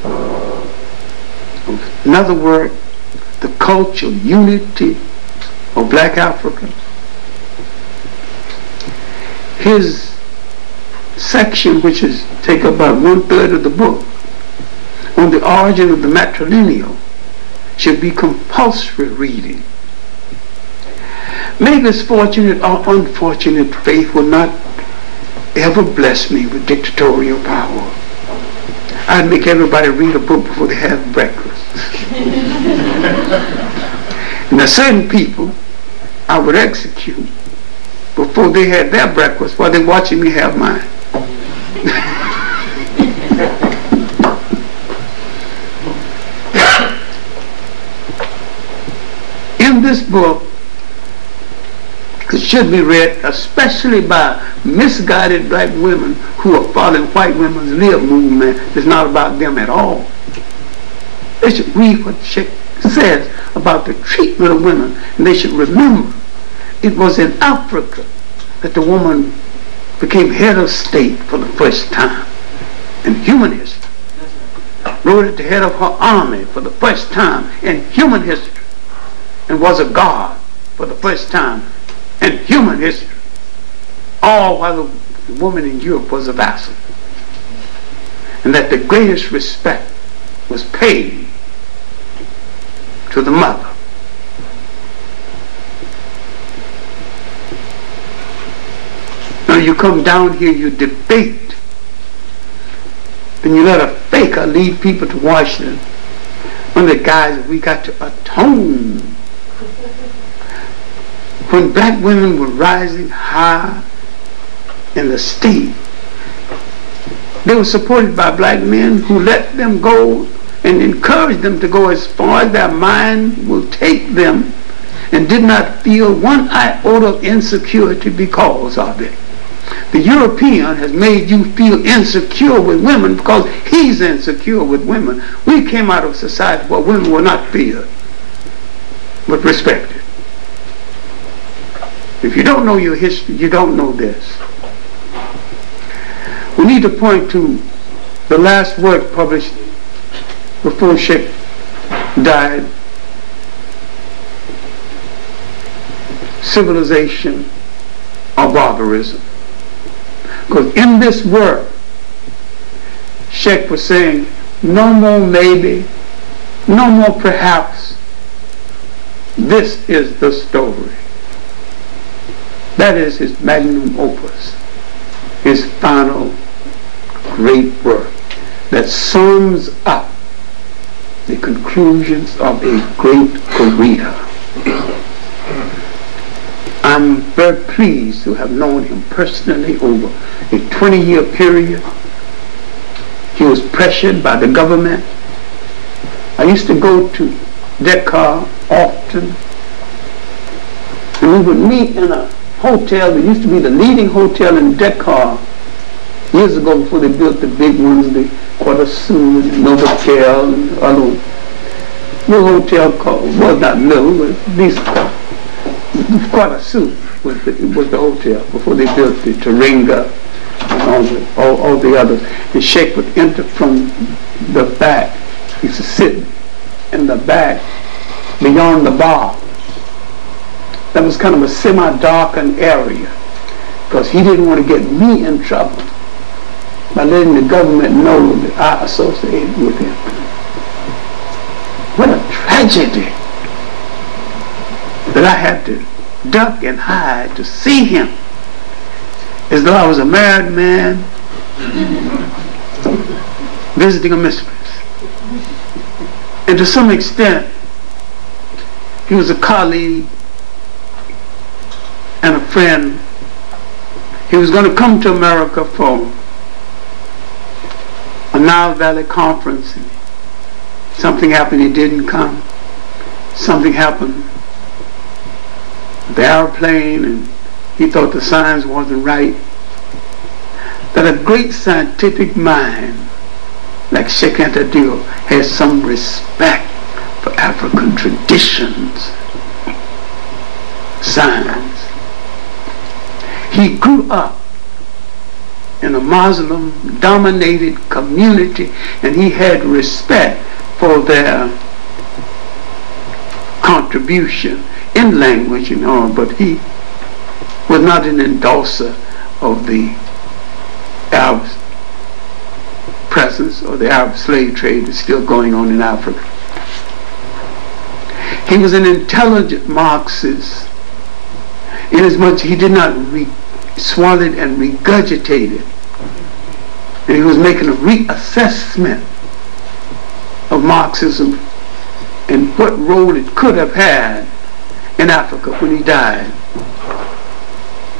of, in other words, the cultural unity of black Africans. His section, which is take about 1/3 of the book, on the origin of the matrilineal, should be compulsory reading. May this fortunate or unfortunate faith will not ever bless me with dictatorial power. I'd make everybody read a book before they have breakfast. And there are certain people I would execute before they had their breakfast while they're watching me have mine. In this book, it should be read especially by misguided black women who are following white women's lib movement. It's not about them at all. They should read what Cheika says about the treatment of women, and they should remember it was in Africa that the woman became head of state for the first time in human history. Rode at the head of her army for the first time in human history, and was a god for the first time in human history, all while the woman in Europe was a vassal, and that the greatest respect was paid to the mother. Now you come down here, you debate, then you let a faker lead people to Washington. One of the guys, we got to atone. When black women were rising high in the state, they were supported by black men who let them go and encouraged them to go as far as their mind will take them, and did not feel one iota of insecurity because of it. The European has made you feel insecure with women because he's insecure with women. We came out of a society where women were not feared, but respected. If you don't know your history, you don't know this. We need to point to the last work published before Cheika died, Civilization or Barbarism. Because in this work, Cheika was saying, no more maybe, no more perhaps, this is the story. That is his magnum opus, his final great work that sums up the conclusions of a great career. I'm very pleased to have known him personally over a 20-year period. He was pressured by the government. I used to go to Dakar often, and we would meet in a hotel that used to be the leading hotel in Dakar years ago, before they built the big ones, the Quarter Sud, Novotel, and other little hotel called, well, not little, but at least Quarter Sud was the hotel before they built the Taringa and all the others. And Cheika would enter from the back. He used to sit in the back beyond the bar. That was kind of a semi-darkened area, because he didn't want to get me in trouble by letting the government know that I associated with him. What a tragedy that I had to duck and hide to see him, as though I was a married man visiting a mistress. And to some extent, he was a colleague and a friend. He was going to come to America for a Nile Valley conference. Something happened, he didn't come. Something happened with the airplane, and he thought the science wasn't right. That a great scientific mind like Cheika Diop has some respect for African traditions, science. He grew up in a Muslim-dominated community, and he had respect for their contribution in language and all, but he was not an endorser of the Arab presence or the Arab slave trade that's still going on in Africa. He was an intelligent Marxist, inasmuch he did not swallow it and regurgitate it. And he was making a reassessment of Marxism and what role it could have had in Africa when he died.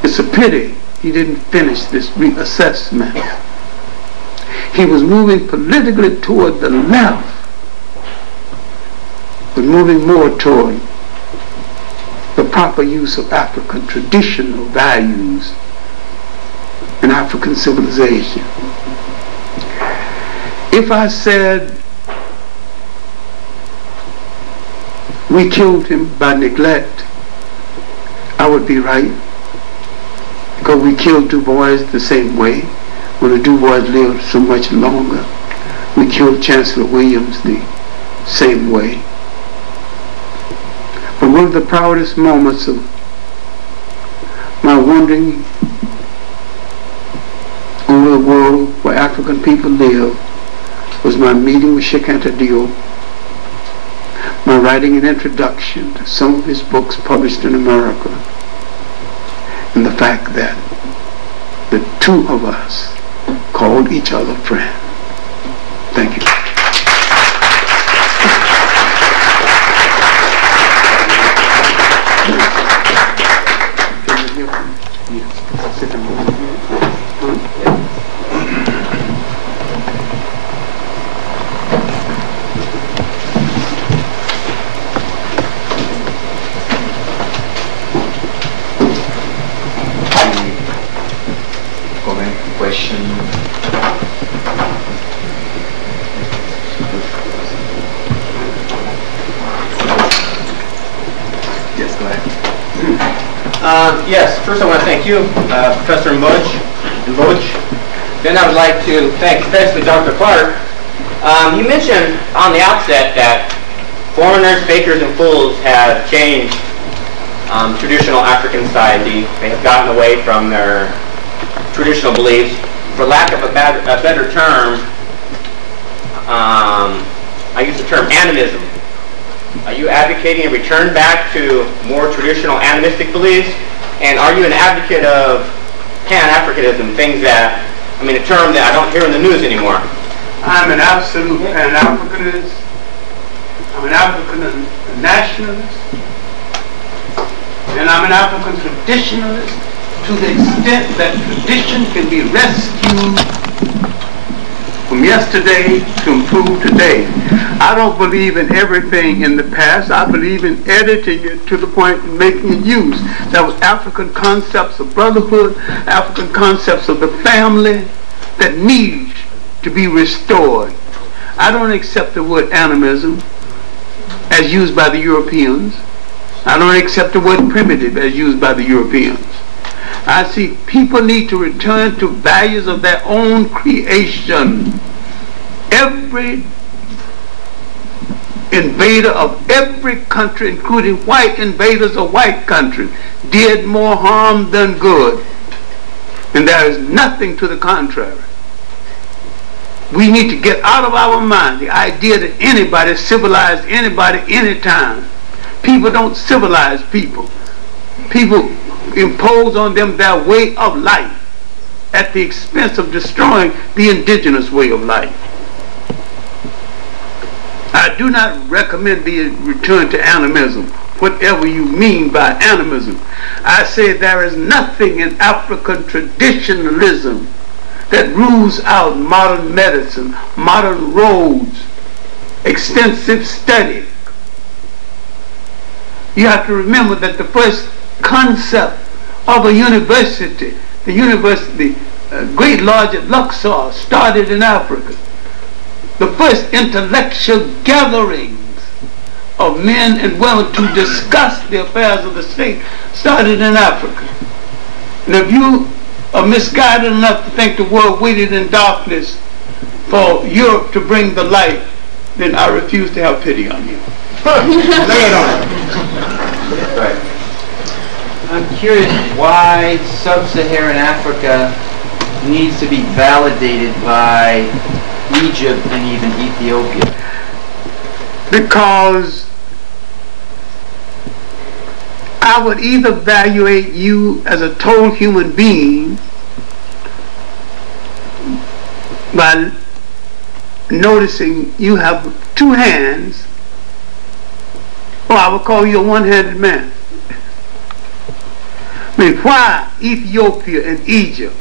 It's a pity he didn't finish this reassessment. He was moving politically toward the left, but moving more toward the proper use of African traditional values and African civilization. If I said we killed him by neglect, I would be right, because we killed Du Bois the same way. When the Du Bois lived so much longer, we killed Chancellor Williams the same way. But one of the proudest moments of my wandering over the world where African people live was my meeting with Cheika Diop, my writing an introduction to some of his books published in America, and the fact that the two of us called each other friend. Thank you. Yes, first I want to thank you, Professor Mbodj. Then I would like to thank especially Dr. Clark. You mentioned on the outset that foreigners, fakers, and fools have changed traditional African society. They have gotten away from their traditional beliefs. For lack of a better term, I use the term animism. Are you advocating a return back to more traditional animistic beliefs? And are you an advocate of Pan-Africanism, things that, I mean, a term that I don't hear in the news anymore? I'm an absolute Pan-Africanist. I'm an African nationalist. And I'm an African traditionalist to the extent that tradition can be rescued from yesterday to improve today. I don't believe in everything in the past. I believe in editing it to the point of making it use. That was African concepts of brotherhood, African concepts of the family that need to be restored. I don't accept the word animism as used by the Europeans. I don't accept the word primitive as used by the Europeans. I see people need to return to values of their own creation. Every invader of every country, including white invaders of white countries, did more harm than good. And there is nothing to the contrary. We need to get out of our mind the idea that anybody civilized anybody anytime. People don't civilize people. People impose on them their way of life at the expense of destroying the indigenous way of life. I do not recommend the return to animism, whatever you mean by animism. I say there is nothing in African traditionalism that rules out modern medicine, modern roads, extensive study. You have to remember that the first concept of a university, the university, Great Lodge at Luxor, started in Africa. The first intellectual gatherings of men and women to discuss the affairs of the state started in Africa. And if you are misguided enough to think the world waited in darkness for Europe to bring the light, then I refuse to have pity on you. Lay it on. Right. I'm curious why sub-Saharan Africa needs to be validated by Egypt and even Ethiopia. Because I would either evaluate you as a total human being by noticing you have two hands, or I would call you a one-handed man. I mean, why Ethiopia and Egypt?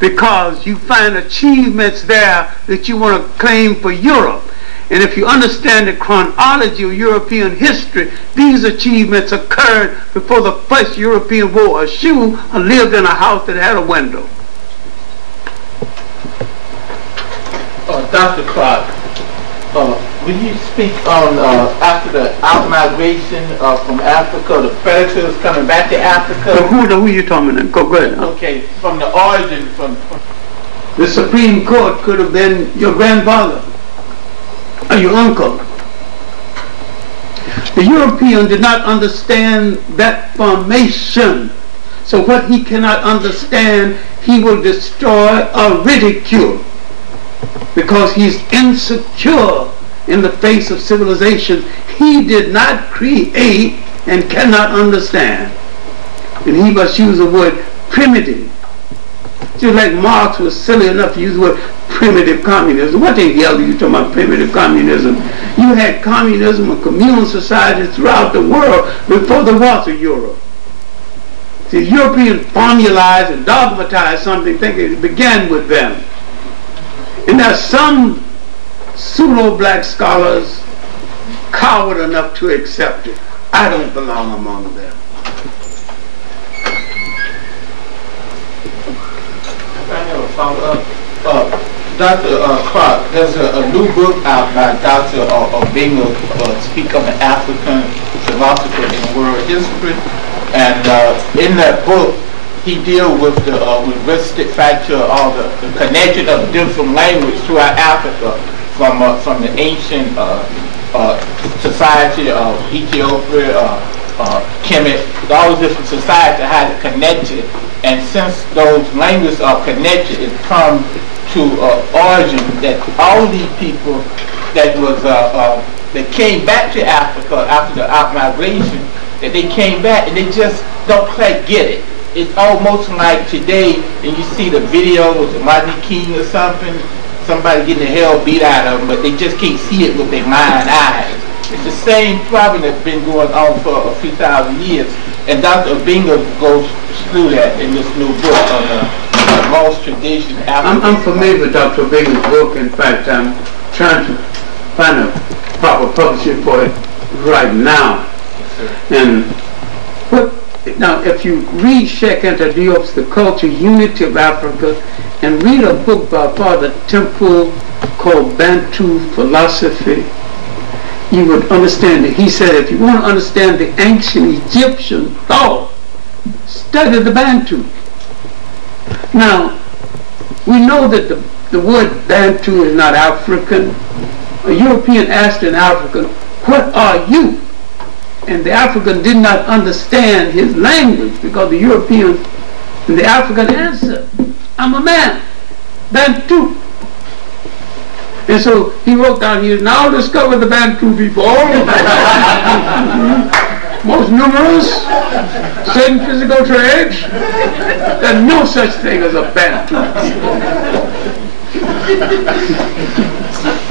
Because you find achievements there that you want to claim for Europe. And if you understand the chronology of European history, these achievements occurred before the first European wore a shoe or lived in a house that had a window. Dr. Clark, will you speak on after the out-migration from Africa, the predators coming back to Africa? So who are you talking about? Go ahead. Okay, from the origin, from the Supreme Court could have been your grandfather or your uncle. The European did not understand that formation. So what he cannot understand, he will destroy or ridicule, because he's insecure in the face of civilization he did not create and cannot understand. And he must use the word primitive. Just like Marx was silly enough to use the word primitive communism. What the hell are you talking about primitive communism? You had communism and communal societies throughout the world before there was a Europe. See, Europeans formalized and dogmatized something thinking it began with them. And there are some pseudo-black scholars coward enough to accept it. I don't belong among them. I have a follow-up. Dr. Clark, there's a new book out by Dr. Obinga, Speak of an African Philosopher in World History. And in that book, he deals with the linguistic factor, all the connection of different languages throughout Africa, from the ancient society of Ethiopia, Kemet, all the different societies that had it connected. And since those languages are connected, it comes to origin that all these people that was that came back to Africa after the out-migration, that they came back and they just don't quite get it. It's almost like today, and you see the video with the Martin King or something, somebody getting the hell beat out of them, but they just can't see it with their mind eyes. It's the same problem that's been going on for a few thousand years, and Dr. Obinga goes through that in this new book on the lost tradition. I'm familiar with Dr. Obinga's book. In fact, I'm trying to find a proper publisher for it right now. And now, if you read Anta Diop's The Culture Unity of Africa, and read a book by Father Temple called Bantu Philosophy, you would understand it. He said, if you want to understand the ancient Egyptian thought, study the Bantu. Now, we know that the word Bantu is not African. A European asked an African, what are you? And the African did not understand his language, because the European and the African answered, I'm a man, Bantu. And so he wrote down here, now discover the Bantu people, most numerous, certain physical traits. There's no such thing as a Bantu.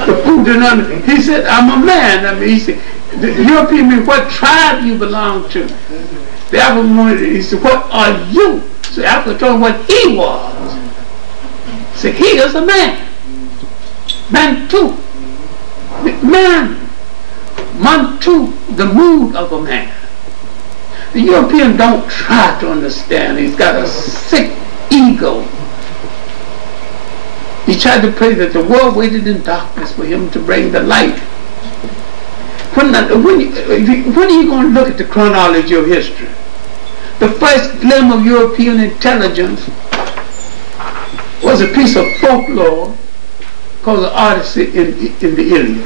The fool did not, he said, I'm a man. I mean, he said, the European mean, what tribe you belong to? The African wanted, he said, what are you? So Africa told him what he was. He said, he is a man. Bantu. Man. Mantu, the mood of a man. The European don't try to understand. He's got a sick ego. He tried to pray that the world waited in darkness for him to bring the light. When are you going to look at the chronology of history? The first glimmer of European intelligence was a piece of folklore called the Odyssey in the Iliad.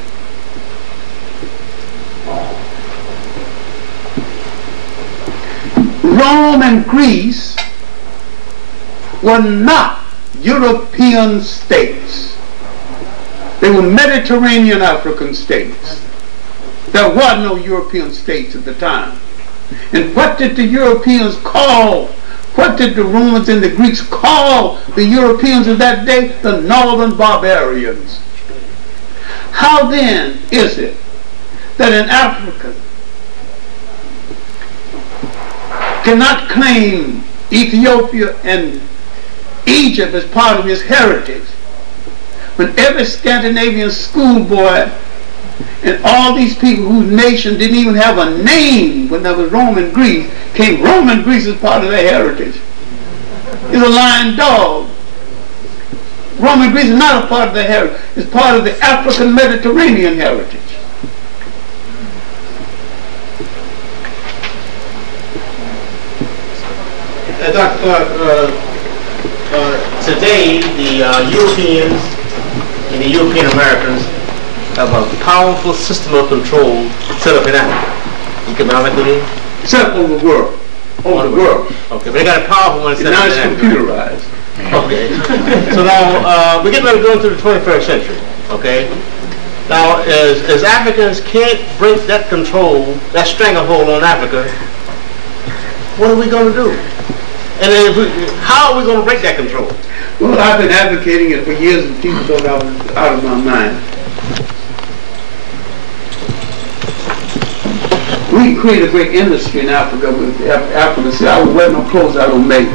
Rome and Greece were not European states. They were Mediterranean African states. There were no European states at the time. And what did the Europeans call, what did the Romans and the Greeks call the Europeans of that day? The northern barbarians. How then is it that an African cannot claim Ethiopia and Egypt as part of his heritage, when every Scandinavian schoolboy and all these people whose nation didn't even have a name when there was Rome and Greece, came Rome and Greece as part of their heritage? It's a lying dog. Rome and Greece is not a part of their heritage. It's part of the African Mediterranean heritage. Today, the Europeans and the European Americans have a powerful system of control set up in Africa, economically. Set up over the world. Over the world. Okay, but they got a powerful one set now up it's in Africa. computerized. Okay. So now, we're getting ready to go into the 21st century, okay? Now, as Africans can't break that control, that stranglehold on Africa, what are we going to do? And how are we going to break that control? Well, I've been advocating it for years and people thought I was out of my mind. We can create a great industry in Africa with Africa say, I will wear no clothes I don't make.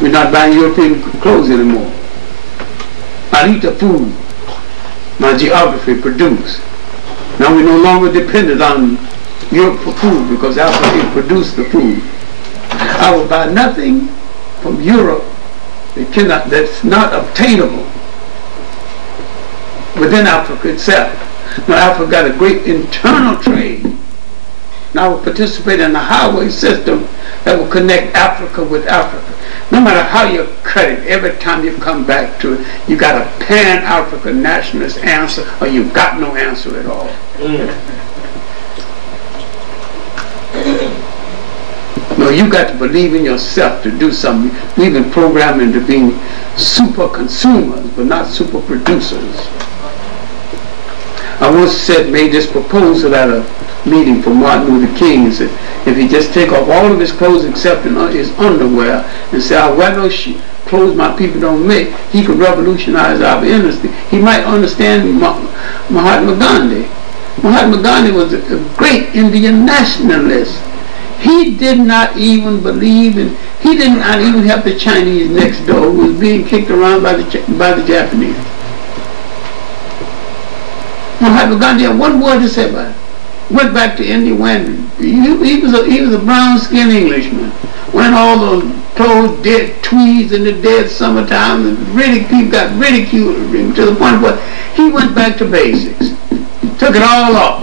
We're not buying European clothes anymore. I eat the food my geography produced. Now we're no longer dependent on Europe for food because Africa produced the food. I will buy nothing from Europe that's not obtainable within Africa itself. Now Africa got a great internal trade. Now we participate in the highway system that will connect Africa with Africa. No matter how you cut it, every time you come back to it, you got a pan-African nationalist answer, or you've got no answer at all. No, you got to believe in yourself to do something. We've been programmed into being super consumers, but not super producers. I once made this proposal at a meeting for Martin Luther King and said, if he just take off all of his clothes except his underwear and say, I wear no clothes my people don't make, he could revolutionize our industry. He might understand Mahatma Gandhi. Mahatma Gandhi was a great Indian nationalist. He did not even believe in, he did not even help the Chinese next door who was being kicked around by the Japanese. Mahatma Gandhi had one word to say about it. Went back to India when he was a brown-skinned Englishman. When all those clothes, dead tweeds in the dead summertime, and people got ridiculed to the point where he went back to basics. Took it all off.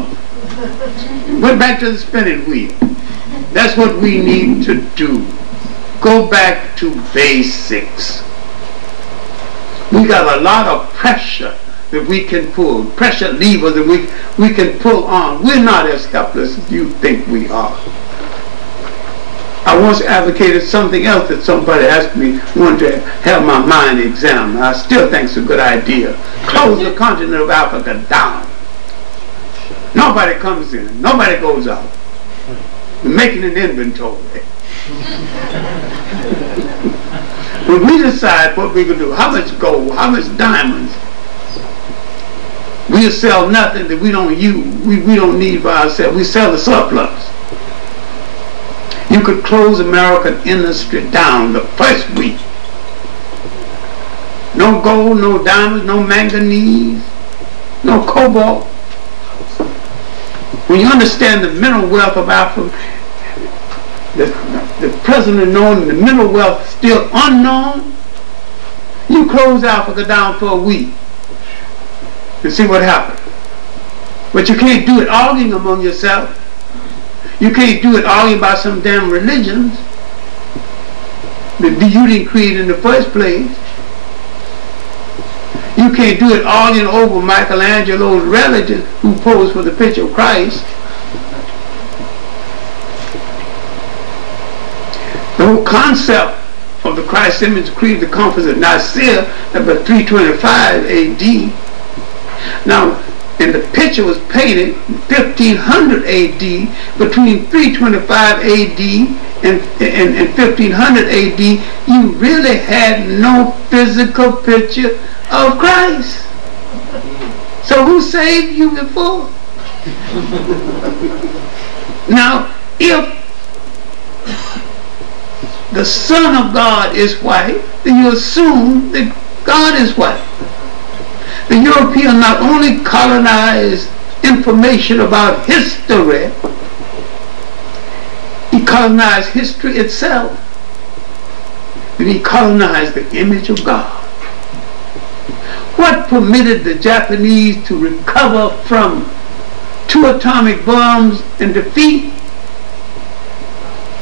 Went back to the spinning wheel. That's what we need to do. Go back to basics. We got a lot of pressure that we can pull, pressure levers that we can pull on. We're not as helpless as you think we are. I once advocated something else that somebody asked me, wanted to have my mind examined. I still think it's a good idea. Close the continent of Africa down. Nobody comes in, nobody goes out. We're making an inventory. When we decide what we can do, how much gold, how much diamonds, we'll sell nothing that we don't use, we don't need for ourselves. We sell the surplus. You could close American industry down the first week. No gold, no diamonds, no manganese, no cobalt. When you understand the mineral wealth of Africa, the present known, the mineral wealth still unknown, you close Africa down for a week and see what happens. But you can't do it arguing among yourself. You can't do it arguing about some damn religions that you didn't create in the first place. You can't do it arguing over Michelangelo's relatives who posed for the picture of Christ. The whole concept of the Christ image creed, the conference of Nicaea, about 325 AD. Now, and the picture was painted in 1500 AD. Between 325 AD and 1500 AD, you really had no physical picture of Christ. So who saved you before? Now, if the Son of God is white, then you assume that God is white. The European not only colonized information about history, he colonized history itself. And he colonized the image of God. What permitted the Japanese to recover from 2 atomic bombs and defeat?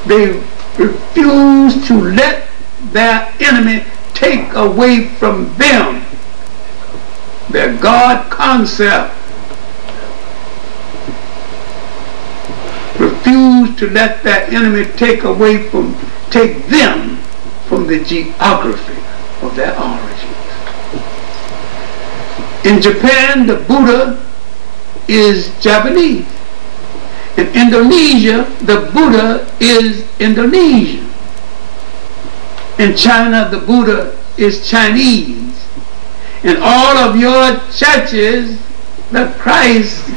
They refused to let their enemy take away from them their God concept. Refused to let their enemy take them from the geography of their origins. In Japan, the Buddha is Japanese. In Indonesia, the Buddha is Indonesian. In China, the Buddha is Chinese. In all of your churches, the Christ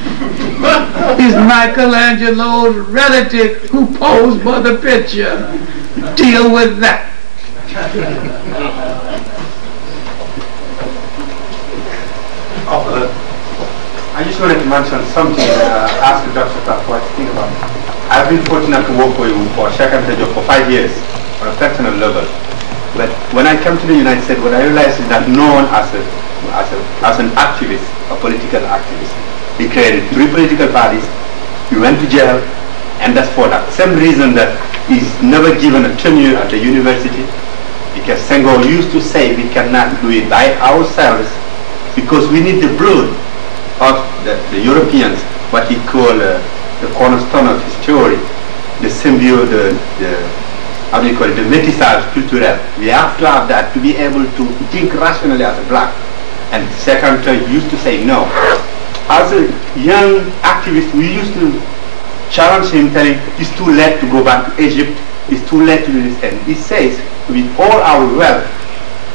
is Michelangelo's relative who posed for the picture. Deal with that. I just wanted to mention something, ask Dr. Clark what to think about. I've been fortunate to work with you for Cheika and Diop for 5 years on a personal level. But when I came to the United States, what I realized is that no one as an activist, a political activist. He created 3 political parties, he went to jail, and that's for that same reason that he's never given a tenure at the university, because Senghor used to say we cannot do it by ourselves because we need the blood of the Europeans, what he called the cornerstone of his theory, the symbiote, how do you call it, the métissage culturel. We have to have that to be able to think rationally as a black. And second, used to say no. As a young activist, we used to challenge him, telling it's too late to go back to Egypt, it's too late to do this. And he says, with all our wealth,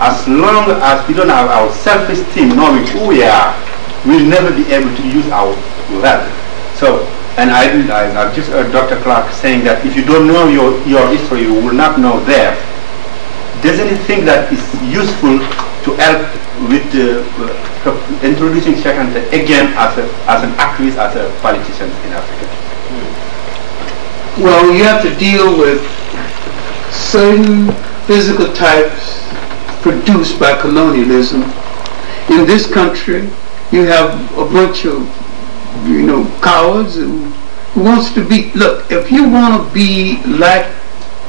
as long as we don't have our self-esteem, knowing who we are, we'll never be able to use our wealth. So, and I've just heard Dr. Clark saying that if you don't know your history, you will not know theirs. Doesn't he think that it's useful to help with introducing Cheika again as an activist, as a politician in Africa? Well, you have to deal with certain physical types produced by colonialism. In this country, you have a bunch of, cowards who wants to be, look, if you want to be like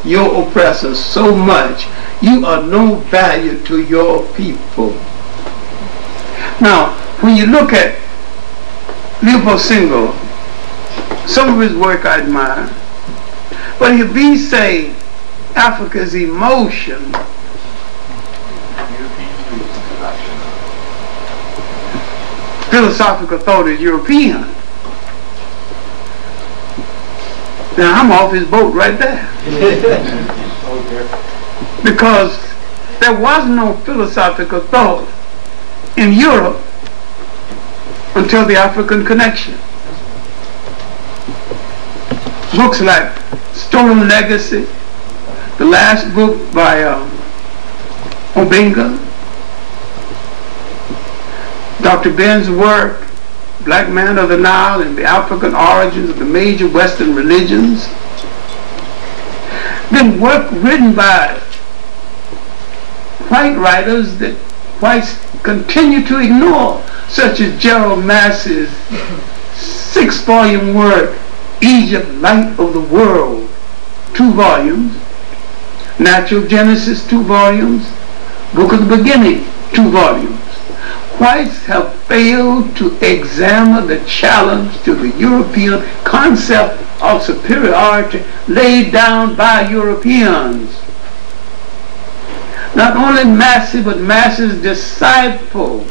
your oppressor so much, you are no value to your people. Now, when you look at Leopold Senghor, some of his work I admire, but if he say Africa's emotion, philosophical thought is European, then I'm off his boat right there. Because there was no philosophical thought in Europe until the African Connection. Books like Stolen Legacy, the last book by Obenga, Dr. Ben's work, Black Man of the Nile and the African Origins of the Major Western Religions, then work written by white writers that whites continue to ignore, such as Gerald Massey's 6-volume work, Egypt, Light of the World, 2 volumes, Natural Genesis, 2 volumes, Book of the Beginning, 2 volumes. Whites have failed to examine the challenge to the European concept of superiority laid down by Europeans. Not only Massey, but Massey's disciple.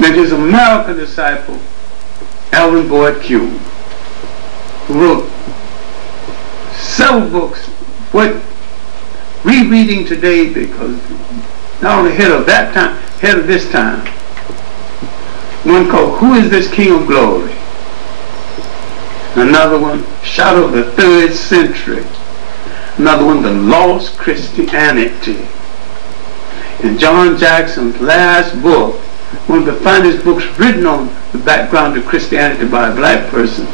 That his American disciple, Alvin Boyd Kuhn, who wrote several books, what rereading today, because not only ahead of that time, ahead of this time. One called Who is This King of Glory? Another one, Shadow of the Third Century. Another one, The Lost Christianity. And John Jackson's last book, one of the finest books written on the background of Christianity by a black person,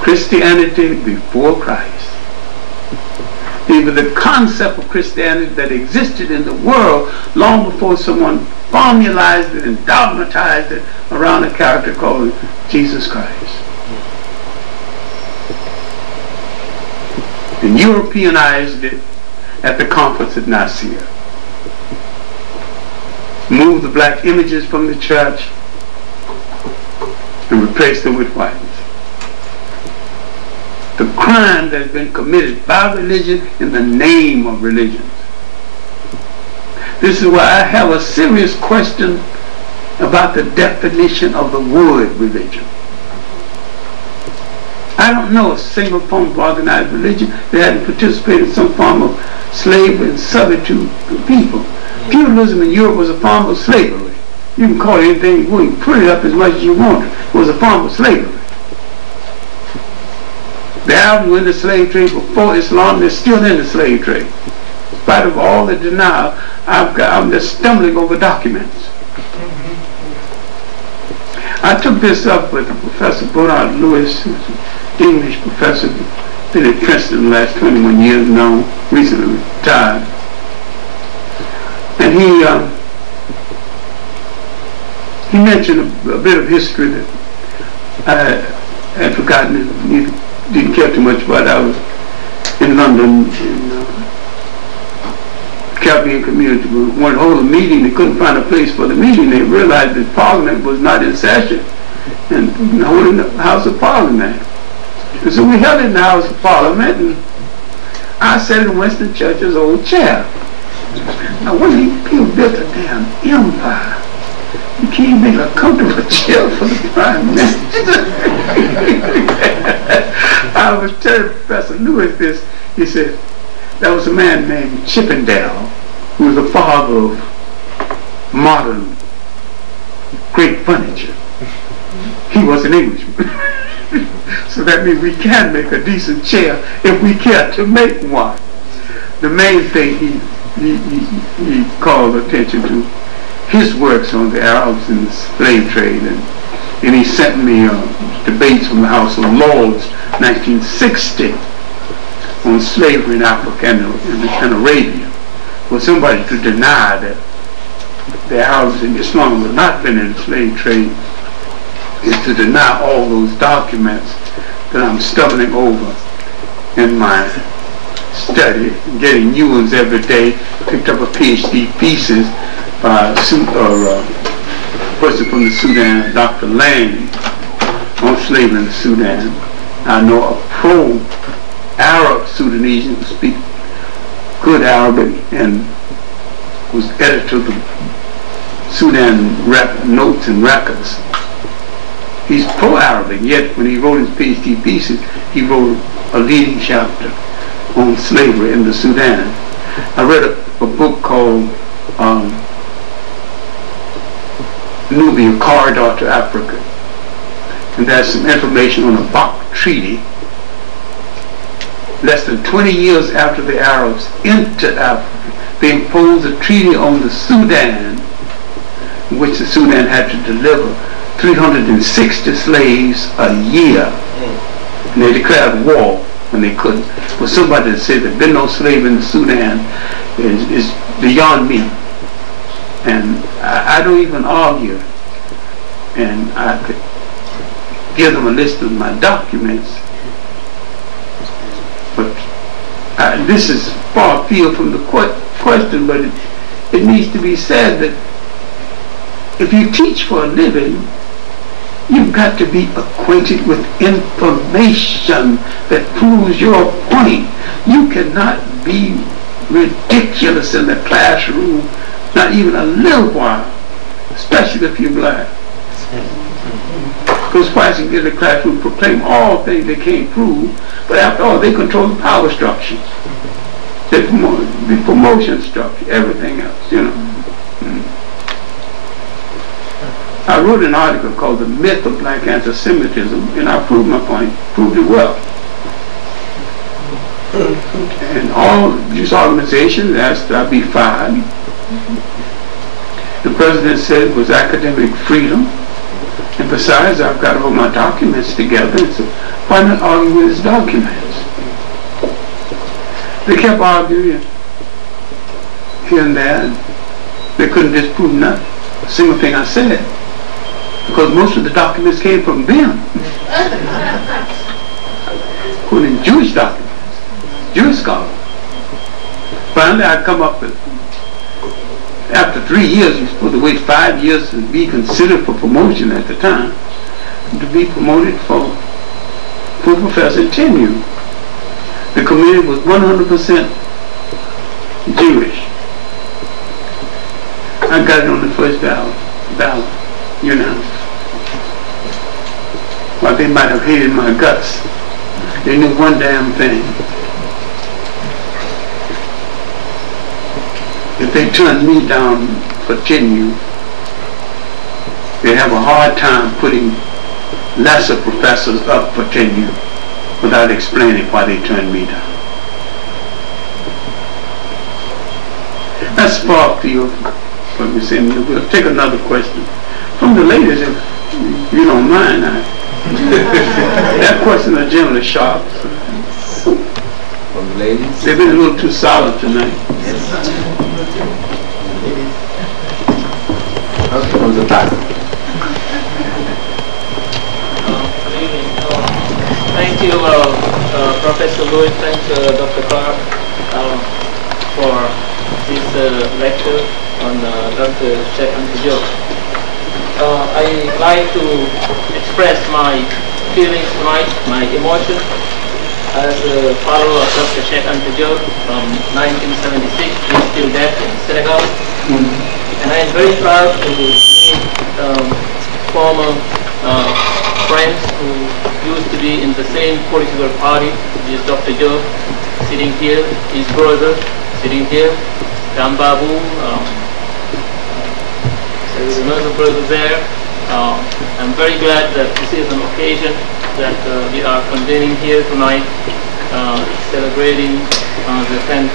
Christianity Before Christ. Even the concept of Christianity that existed in the world long before someone formalized it and dogmatized it around a character called Jesus Christ. And Europeanized it at the conference at Nicaea. Moved the black images from the church and replaced them with white. The crime that has been committed by religion in the name of religion. This is why I have a serious question about the definition of the word religion. I don't know a single form of organized religion that hadn't participated in some form of slavery and servitude to people. Feudalism in Europe was a form of slavery. You can call it anything you want, put it up as much as you want. It was a form of slavery. The Arabs were in the slave trade before Islam. They're still in the slave trade. In spite of all the denial, I'm just stumbling over documents. I took this up with Professor Bernard Lewis, who's an English professor, been at Princeton the last 21 years now, recently retired. And he mentioned a bit of history that I had forgotten and didn't care too much about. I was in London in Caribbean community. We wanted to hold a meeting. They couldn't find a place for the meeting. They realized that Parliament was not in session and holding the House of Parliament. And so we held it in the House of Parliament, and I sat in Winston Churchill's old chair. Now when people built a damn empire, you can't make a comfortable chair for the Prime Minister. I was telling Professor Lewis this. He said, there was a man named Chippendale, who was the father of modern great furniture. He was an Englishman. So that means we can make a decent chair if we care to make one. The main thing he called attention to his works on the Arabs and the slave trade, and he sent me debates from the House of Lords, 1960, on slavery in Africa and Arabia, for somebody to deny that the Arabs and Islam had not been in the slave trade is to deny all those documents that I'm stumbling over in my study, getting new ones every day. Picked up a PhD thesis by a person from the Sudan, Dr. Lang, on slavery in the Sudan. I know a pro-Arab Sudanese who speaks good Arabic and was editor of the Sudan Notes and Records. He's pro-Arabic, yet when he wrote his PhD thesis, he wrote a leading chapter on slavery in the Sudan. I read a book called Nubia, Corridor to Africa. And there's some information on the Bach Treaty. Less than 20 years after the Arabs entered Africa, they imposed a treaty on the Sudan, in which the Sudan had to deliver 360 slaves a year. And they declared war when they couldn't. For somebody to say there's been no slave in the Sudan is beyond me. And I don't even argue. And I could give them a list of my documents. But this is far afield from the question, but it needs to be said that if you teach for a living, you've got to be acquainted with information that proves your point. You cannot be ridiculous in the classroom, not even a little while, especially if you're black. Because whites can get in the classroom, proclaim all things they can't prove, but after all, they control the power structure, the promotion structure, everything else, you know. I wrote an article called The Myth of Black Anti-Semitism, and I proved my point, proved it well. And all these organizations asked that I be fired. The president said it was academic freedom. And besides, I've got all my documents together, and so why not argue with his documents? They kept arguing here and there, and they couldn't disprove not a single thing I said, because most of the documents came from them, including Jewish documents, Jewish scholars. Finally, I come up with, after 3 years, you're supposed to wait 5 years to be considered for promotion at the time, to be promoted for full professor tenure. The committee was 100% Jewish. I got it on the first ballot, you know. Well, they might have hated my guts. They knew one damn thing. If they turned me down for tenure, they have a hard time putting lesser professors up for tenure without explaining why they turned me down. That's sparked to you. Let me say, we'll take another question from the ladies, if you don't mind. That question is generally sharp. From the ladies? They've been a little too solid tonight. Okay, from the back. Thank you, Professor Lloyd. Thanks, Dr. Clark, for this lecture on Dr. Cheika and Diop. I like to express my feelings tonight, my emotion, as a follower of Dr. Cheika and Diop from 1976. He's still dead in Senegal. And I am very proud to meet former friends who used to be in the same political party as Dr. Diop, sitting here, his brother sitting here, Dambabu, there is another brother there. I'm very glad that this is an occasion that we are convening here tonight, celebrating the 10th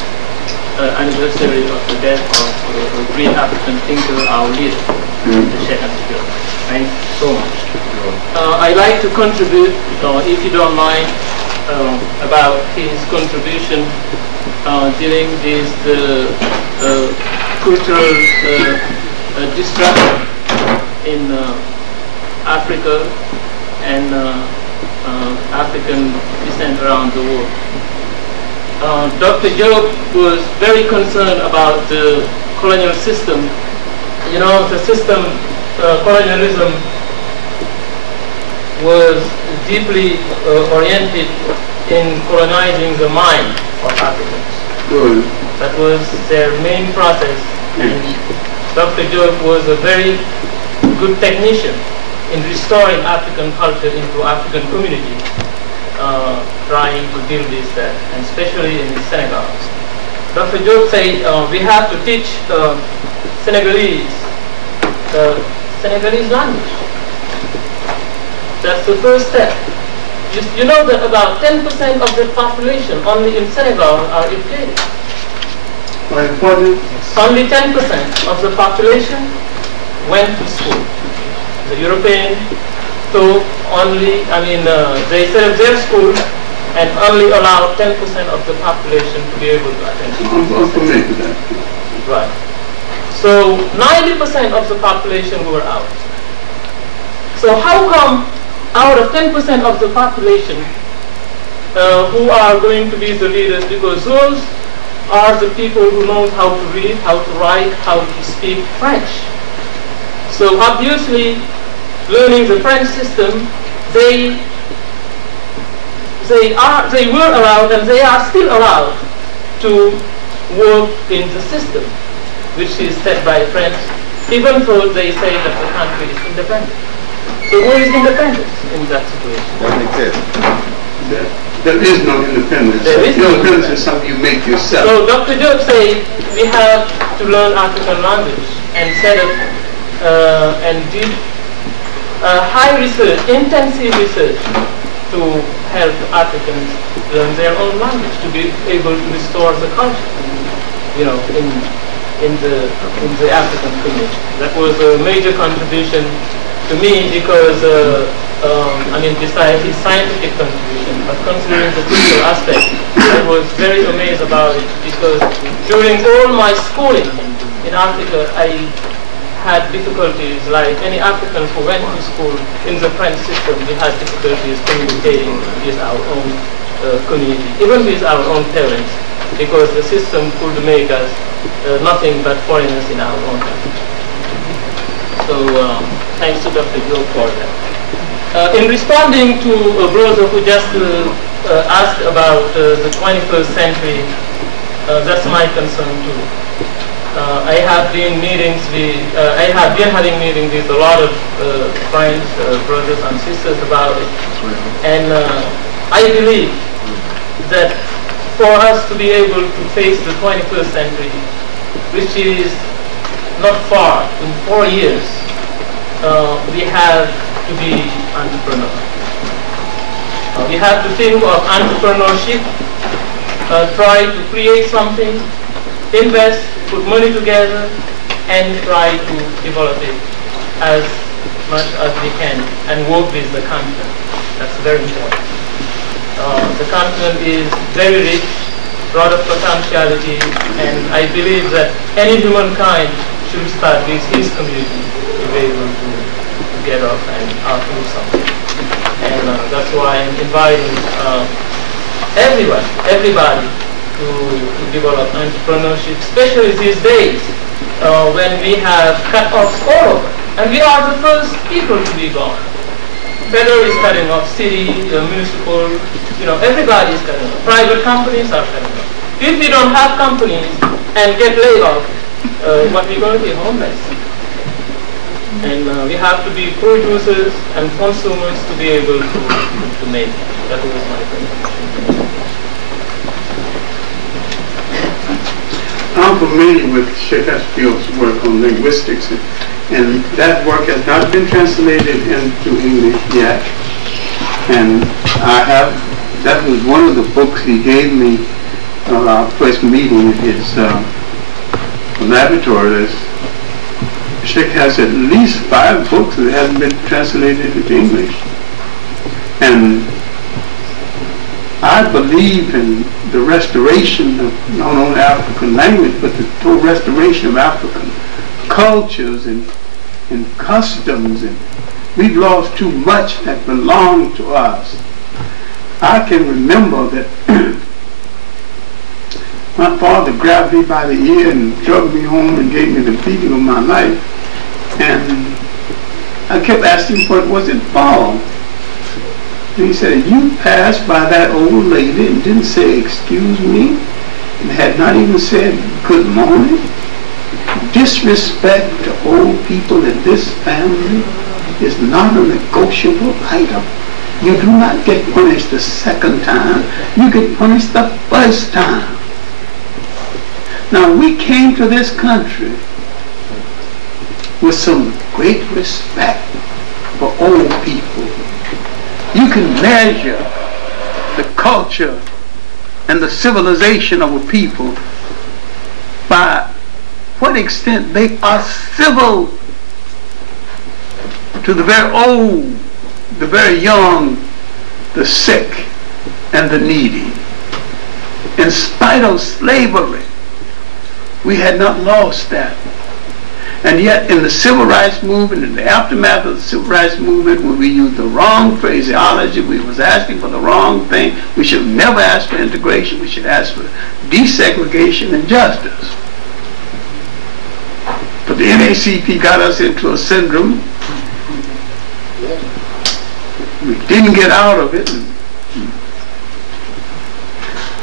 anniversary of the death of a great African thinker, our leader, Cheika. Thank you so much. I'd like to contribute, if you don't mind, about his contribution during this cultural disruption in Africa and African descent around the world. Dr. Diop was very concerned about the colonial system. You know, the system, colonialism, was deeply oriented in colonizing the mind of Africans. That was their main process, and Dr. Diop was a very good technician in restoring African culture into African community, trying to build this there, and especially in Senegal. Dr. Diop said we have to teach Senegalese language. That's the first step. You know that about 10% of the population only in Senegal are educated. Only 10% of the population went to school. The European took only, they set up their schools and only allowed 10% of the population to be able to attend school. Right. So 90% of the population were out. So how come out of 10% of the population who are going to be the leaders, because those are the people who know how to read, how to write, how to speak French. So obviously, learning the French system, they were allowed and they are still allowed to work in the system, which is set by France, even though they say that the country is independent. So where is independence in that situation? Doesn't exist. There is no independence. There is no independence is something you make yourself. So Dr. Diop said we have to learn African language and set up and did high research, intensive research to help Africans learn their own language, to be able to restore the culture, you know, in the African community. That was a major contribution to me because, I mean, besides his scientific contribution, but considering the cultural aspect, I was very amazed about it because during all my schooling in Africa, I had difficulties, like any Africans who went to school in the French system, we had difficulties communicating with our own community, even with our own parents, because the system could make us nothing but foreigners in our own country. So thanks to Dr. Diop for that. In responding to a brother who just asked about the 21st century, that's my concern too. I have been having meetings with a lot of friends, brothers and sisters about it, and I believe that for us to be able to face the 21st century, which is not far, in 4 years, we have to be entrepreneurs. We have to think of entrepreneurship, try to create something, invest, put money together, and try to develop it as much as we can and work with the continent. That's very important. The continent is very rich, lot of potentiality, and I believe that any humankind should start with his community to be able to get up and do something. And that's why I'm inviting everybody to develop entrepreneurship, especially these days when we have cut-offs all over. And we are the first people to be gone. Federal is cutting off, city, municipal, you know, everybody is cutting off. Private companies are cutting off. If we don't have companies and get laid off, what we're going to be homeless. And we have to be producers and consumers to be able to make it. That was my contribution. I'm familiar with Cheika Diop's work on linguistics, and that work has not been translated into English yet. And that was one of the books he gave me our first meeting at his laboratory. Cheika has at least 5 books that haven't been translated into English. And I believe in the restoration of not only African language, but the total restoration of African cultures and customs. And we've lost too much that belonged to us. I can remember that my father grabbed me by the ear and drugged me home and gave me the beating of my life. And I kept asking what was it for. And he said, you passed by that old lady and didn't say excuse me, and had not even said good morning. Disrespect to old people in this family is not a negotiable item. You do not get punished the second time. You get punished the first time. Now, we came to this country with some great respect for old people. You can measure the culture and the civilization of a people by what extent they are civil to the very old, the very young, the sick, and the needy. In spite of slavery, we had not lost that. And yet in the civil rights movement, in the aftermath of the civil rights movement, when we used the wrong phraseology, we was asking for the wrong thing. We should never ask for integration. We should ask for desegregation and justice. But the NACP got us into a syndrome. We didn't get out of it.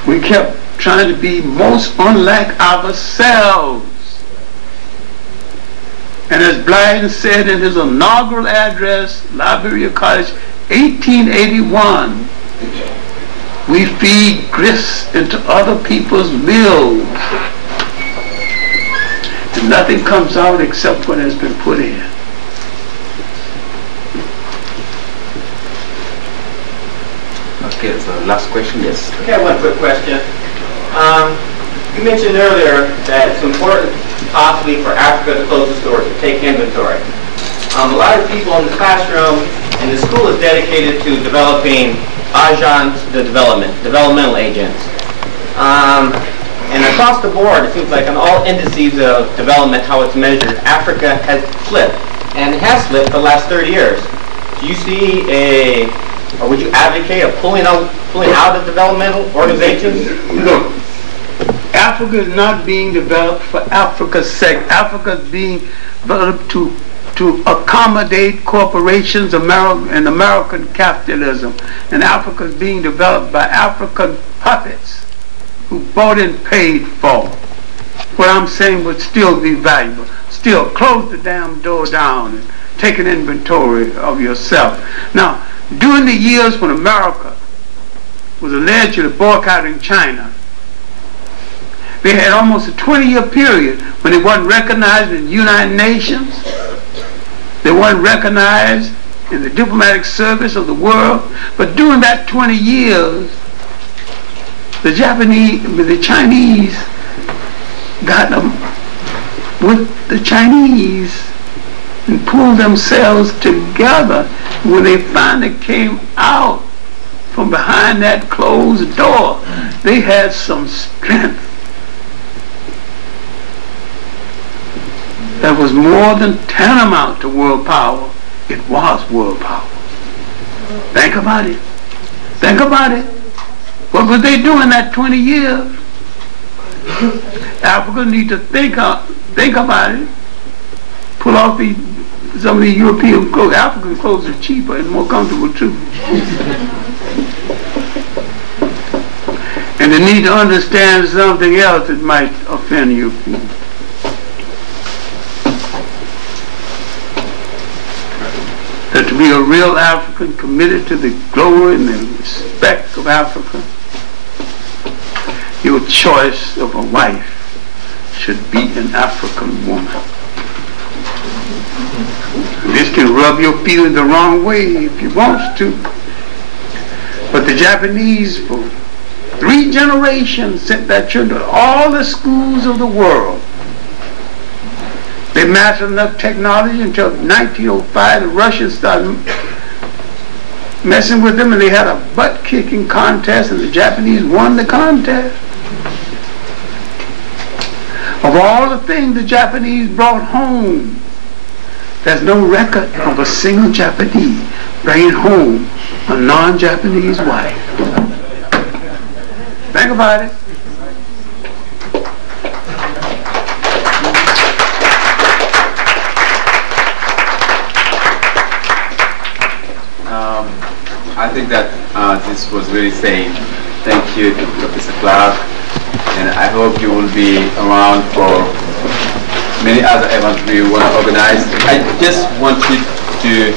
We kept trying to be most unlike ourselves. And as Blyden said in his inaugural address, Liberia College, 1881, we feed grist into other people's mills. And nothing comes out except what has been put in. Okay, so last question, yes. Okay, one quick question. You mentioned earlier that it's important possibly for Africa to close the stores to take inventory. A lot of people in the classroom and the school is dedicated to developing agents de developmental agents. And across the board, it seems like on all indices of development, how it's measured, Africa has flipped. And it has flipped for the last 30 years. Do you see or would you advocate a pulling out of developmental organizations? Look, Africa is not being developed for Africa's sake. Africa is being developed to accommodate corporations and American capitalism. And Africa is being developed by African puppets who bought and paid for. What I'm saying would still be valuable. Still, close the damn door down and take an inventory of yourself. Now, during the years when America was allegedly boycotting China, they had almost a 20-year period when it wasn't recognized in the United Nations. They weren't recognized in the diplomatic service of the world. But during that 20 years, the Chinese got them with the Chinese and pulled themselves together. When they finally came out from behind that closed door, they had some strength that was more than tantamount to world power. It was world power. Think about it. Think about it. What was they doing that 20 years? Africa need to think about it. Pull off some of the European clothes. African clothes are cheaper and more comfortable too. And they need to understand something else that might offend you. That to be a real African committed to the glory and the respect of Africa, your choice of a wife should be an African woman. This can rub your feelings the wrong way if you want to. But the Japanese, for 3 generations, sent their children to all the schools of the world. They mastered enough technology until 1905 the Russians started messing with them, and they had a butt-kicking contest, and the Japanese won the contest. Of all the things the Japanese brought home, there's no record of a single Japanese bringing home a non-Japanese wife. Think about it. I think that this was really saying thank you to Professor Clark, and I hope you will be around for many other events we want to organize. I just want you to,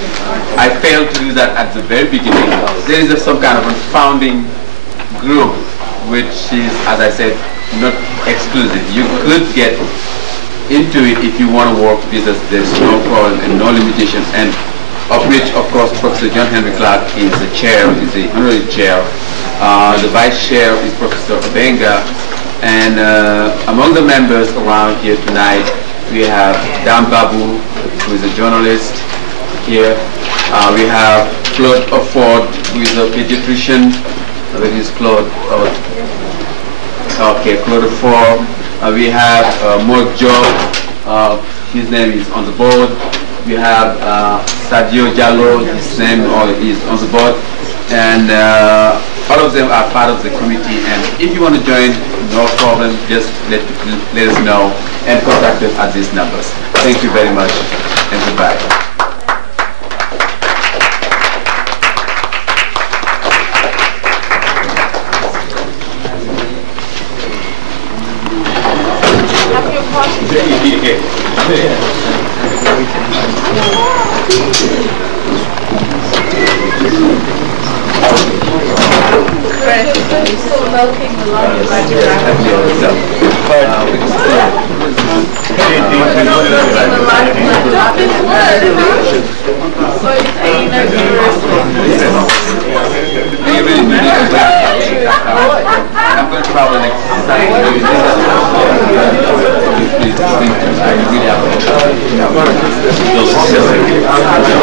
I failed to do that at the very beginning. There is some kind of a founding group which is, as I said, not exclusive. You could get into it if you want to work business. There's no problem and no limitations, and of which, of course, Professor John Henry Clark is the chair, is the honorary chair. The vice chair is Professor Obenga, and among the members around here tonight, we have Dan Babu, who is a journalist here. We have Claude Offord, who is a pediatrician. Where is Claude? Okay, Claude Offord. We have Mark Job, his name is on the board. We have Sadio Jallo, his name is on the board. And all of them are part of the committee, and if you want to join, no problem, just let us know and contact us at these numbers. Thank you very much, and goodbye. I'm going to travel next Saturday. Please, thank you. I really appreciate it.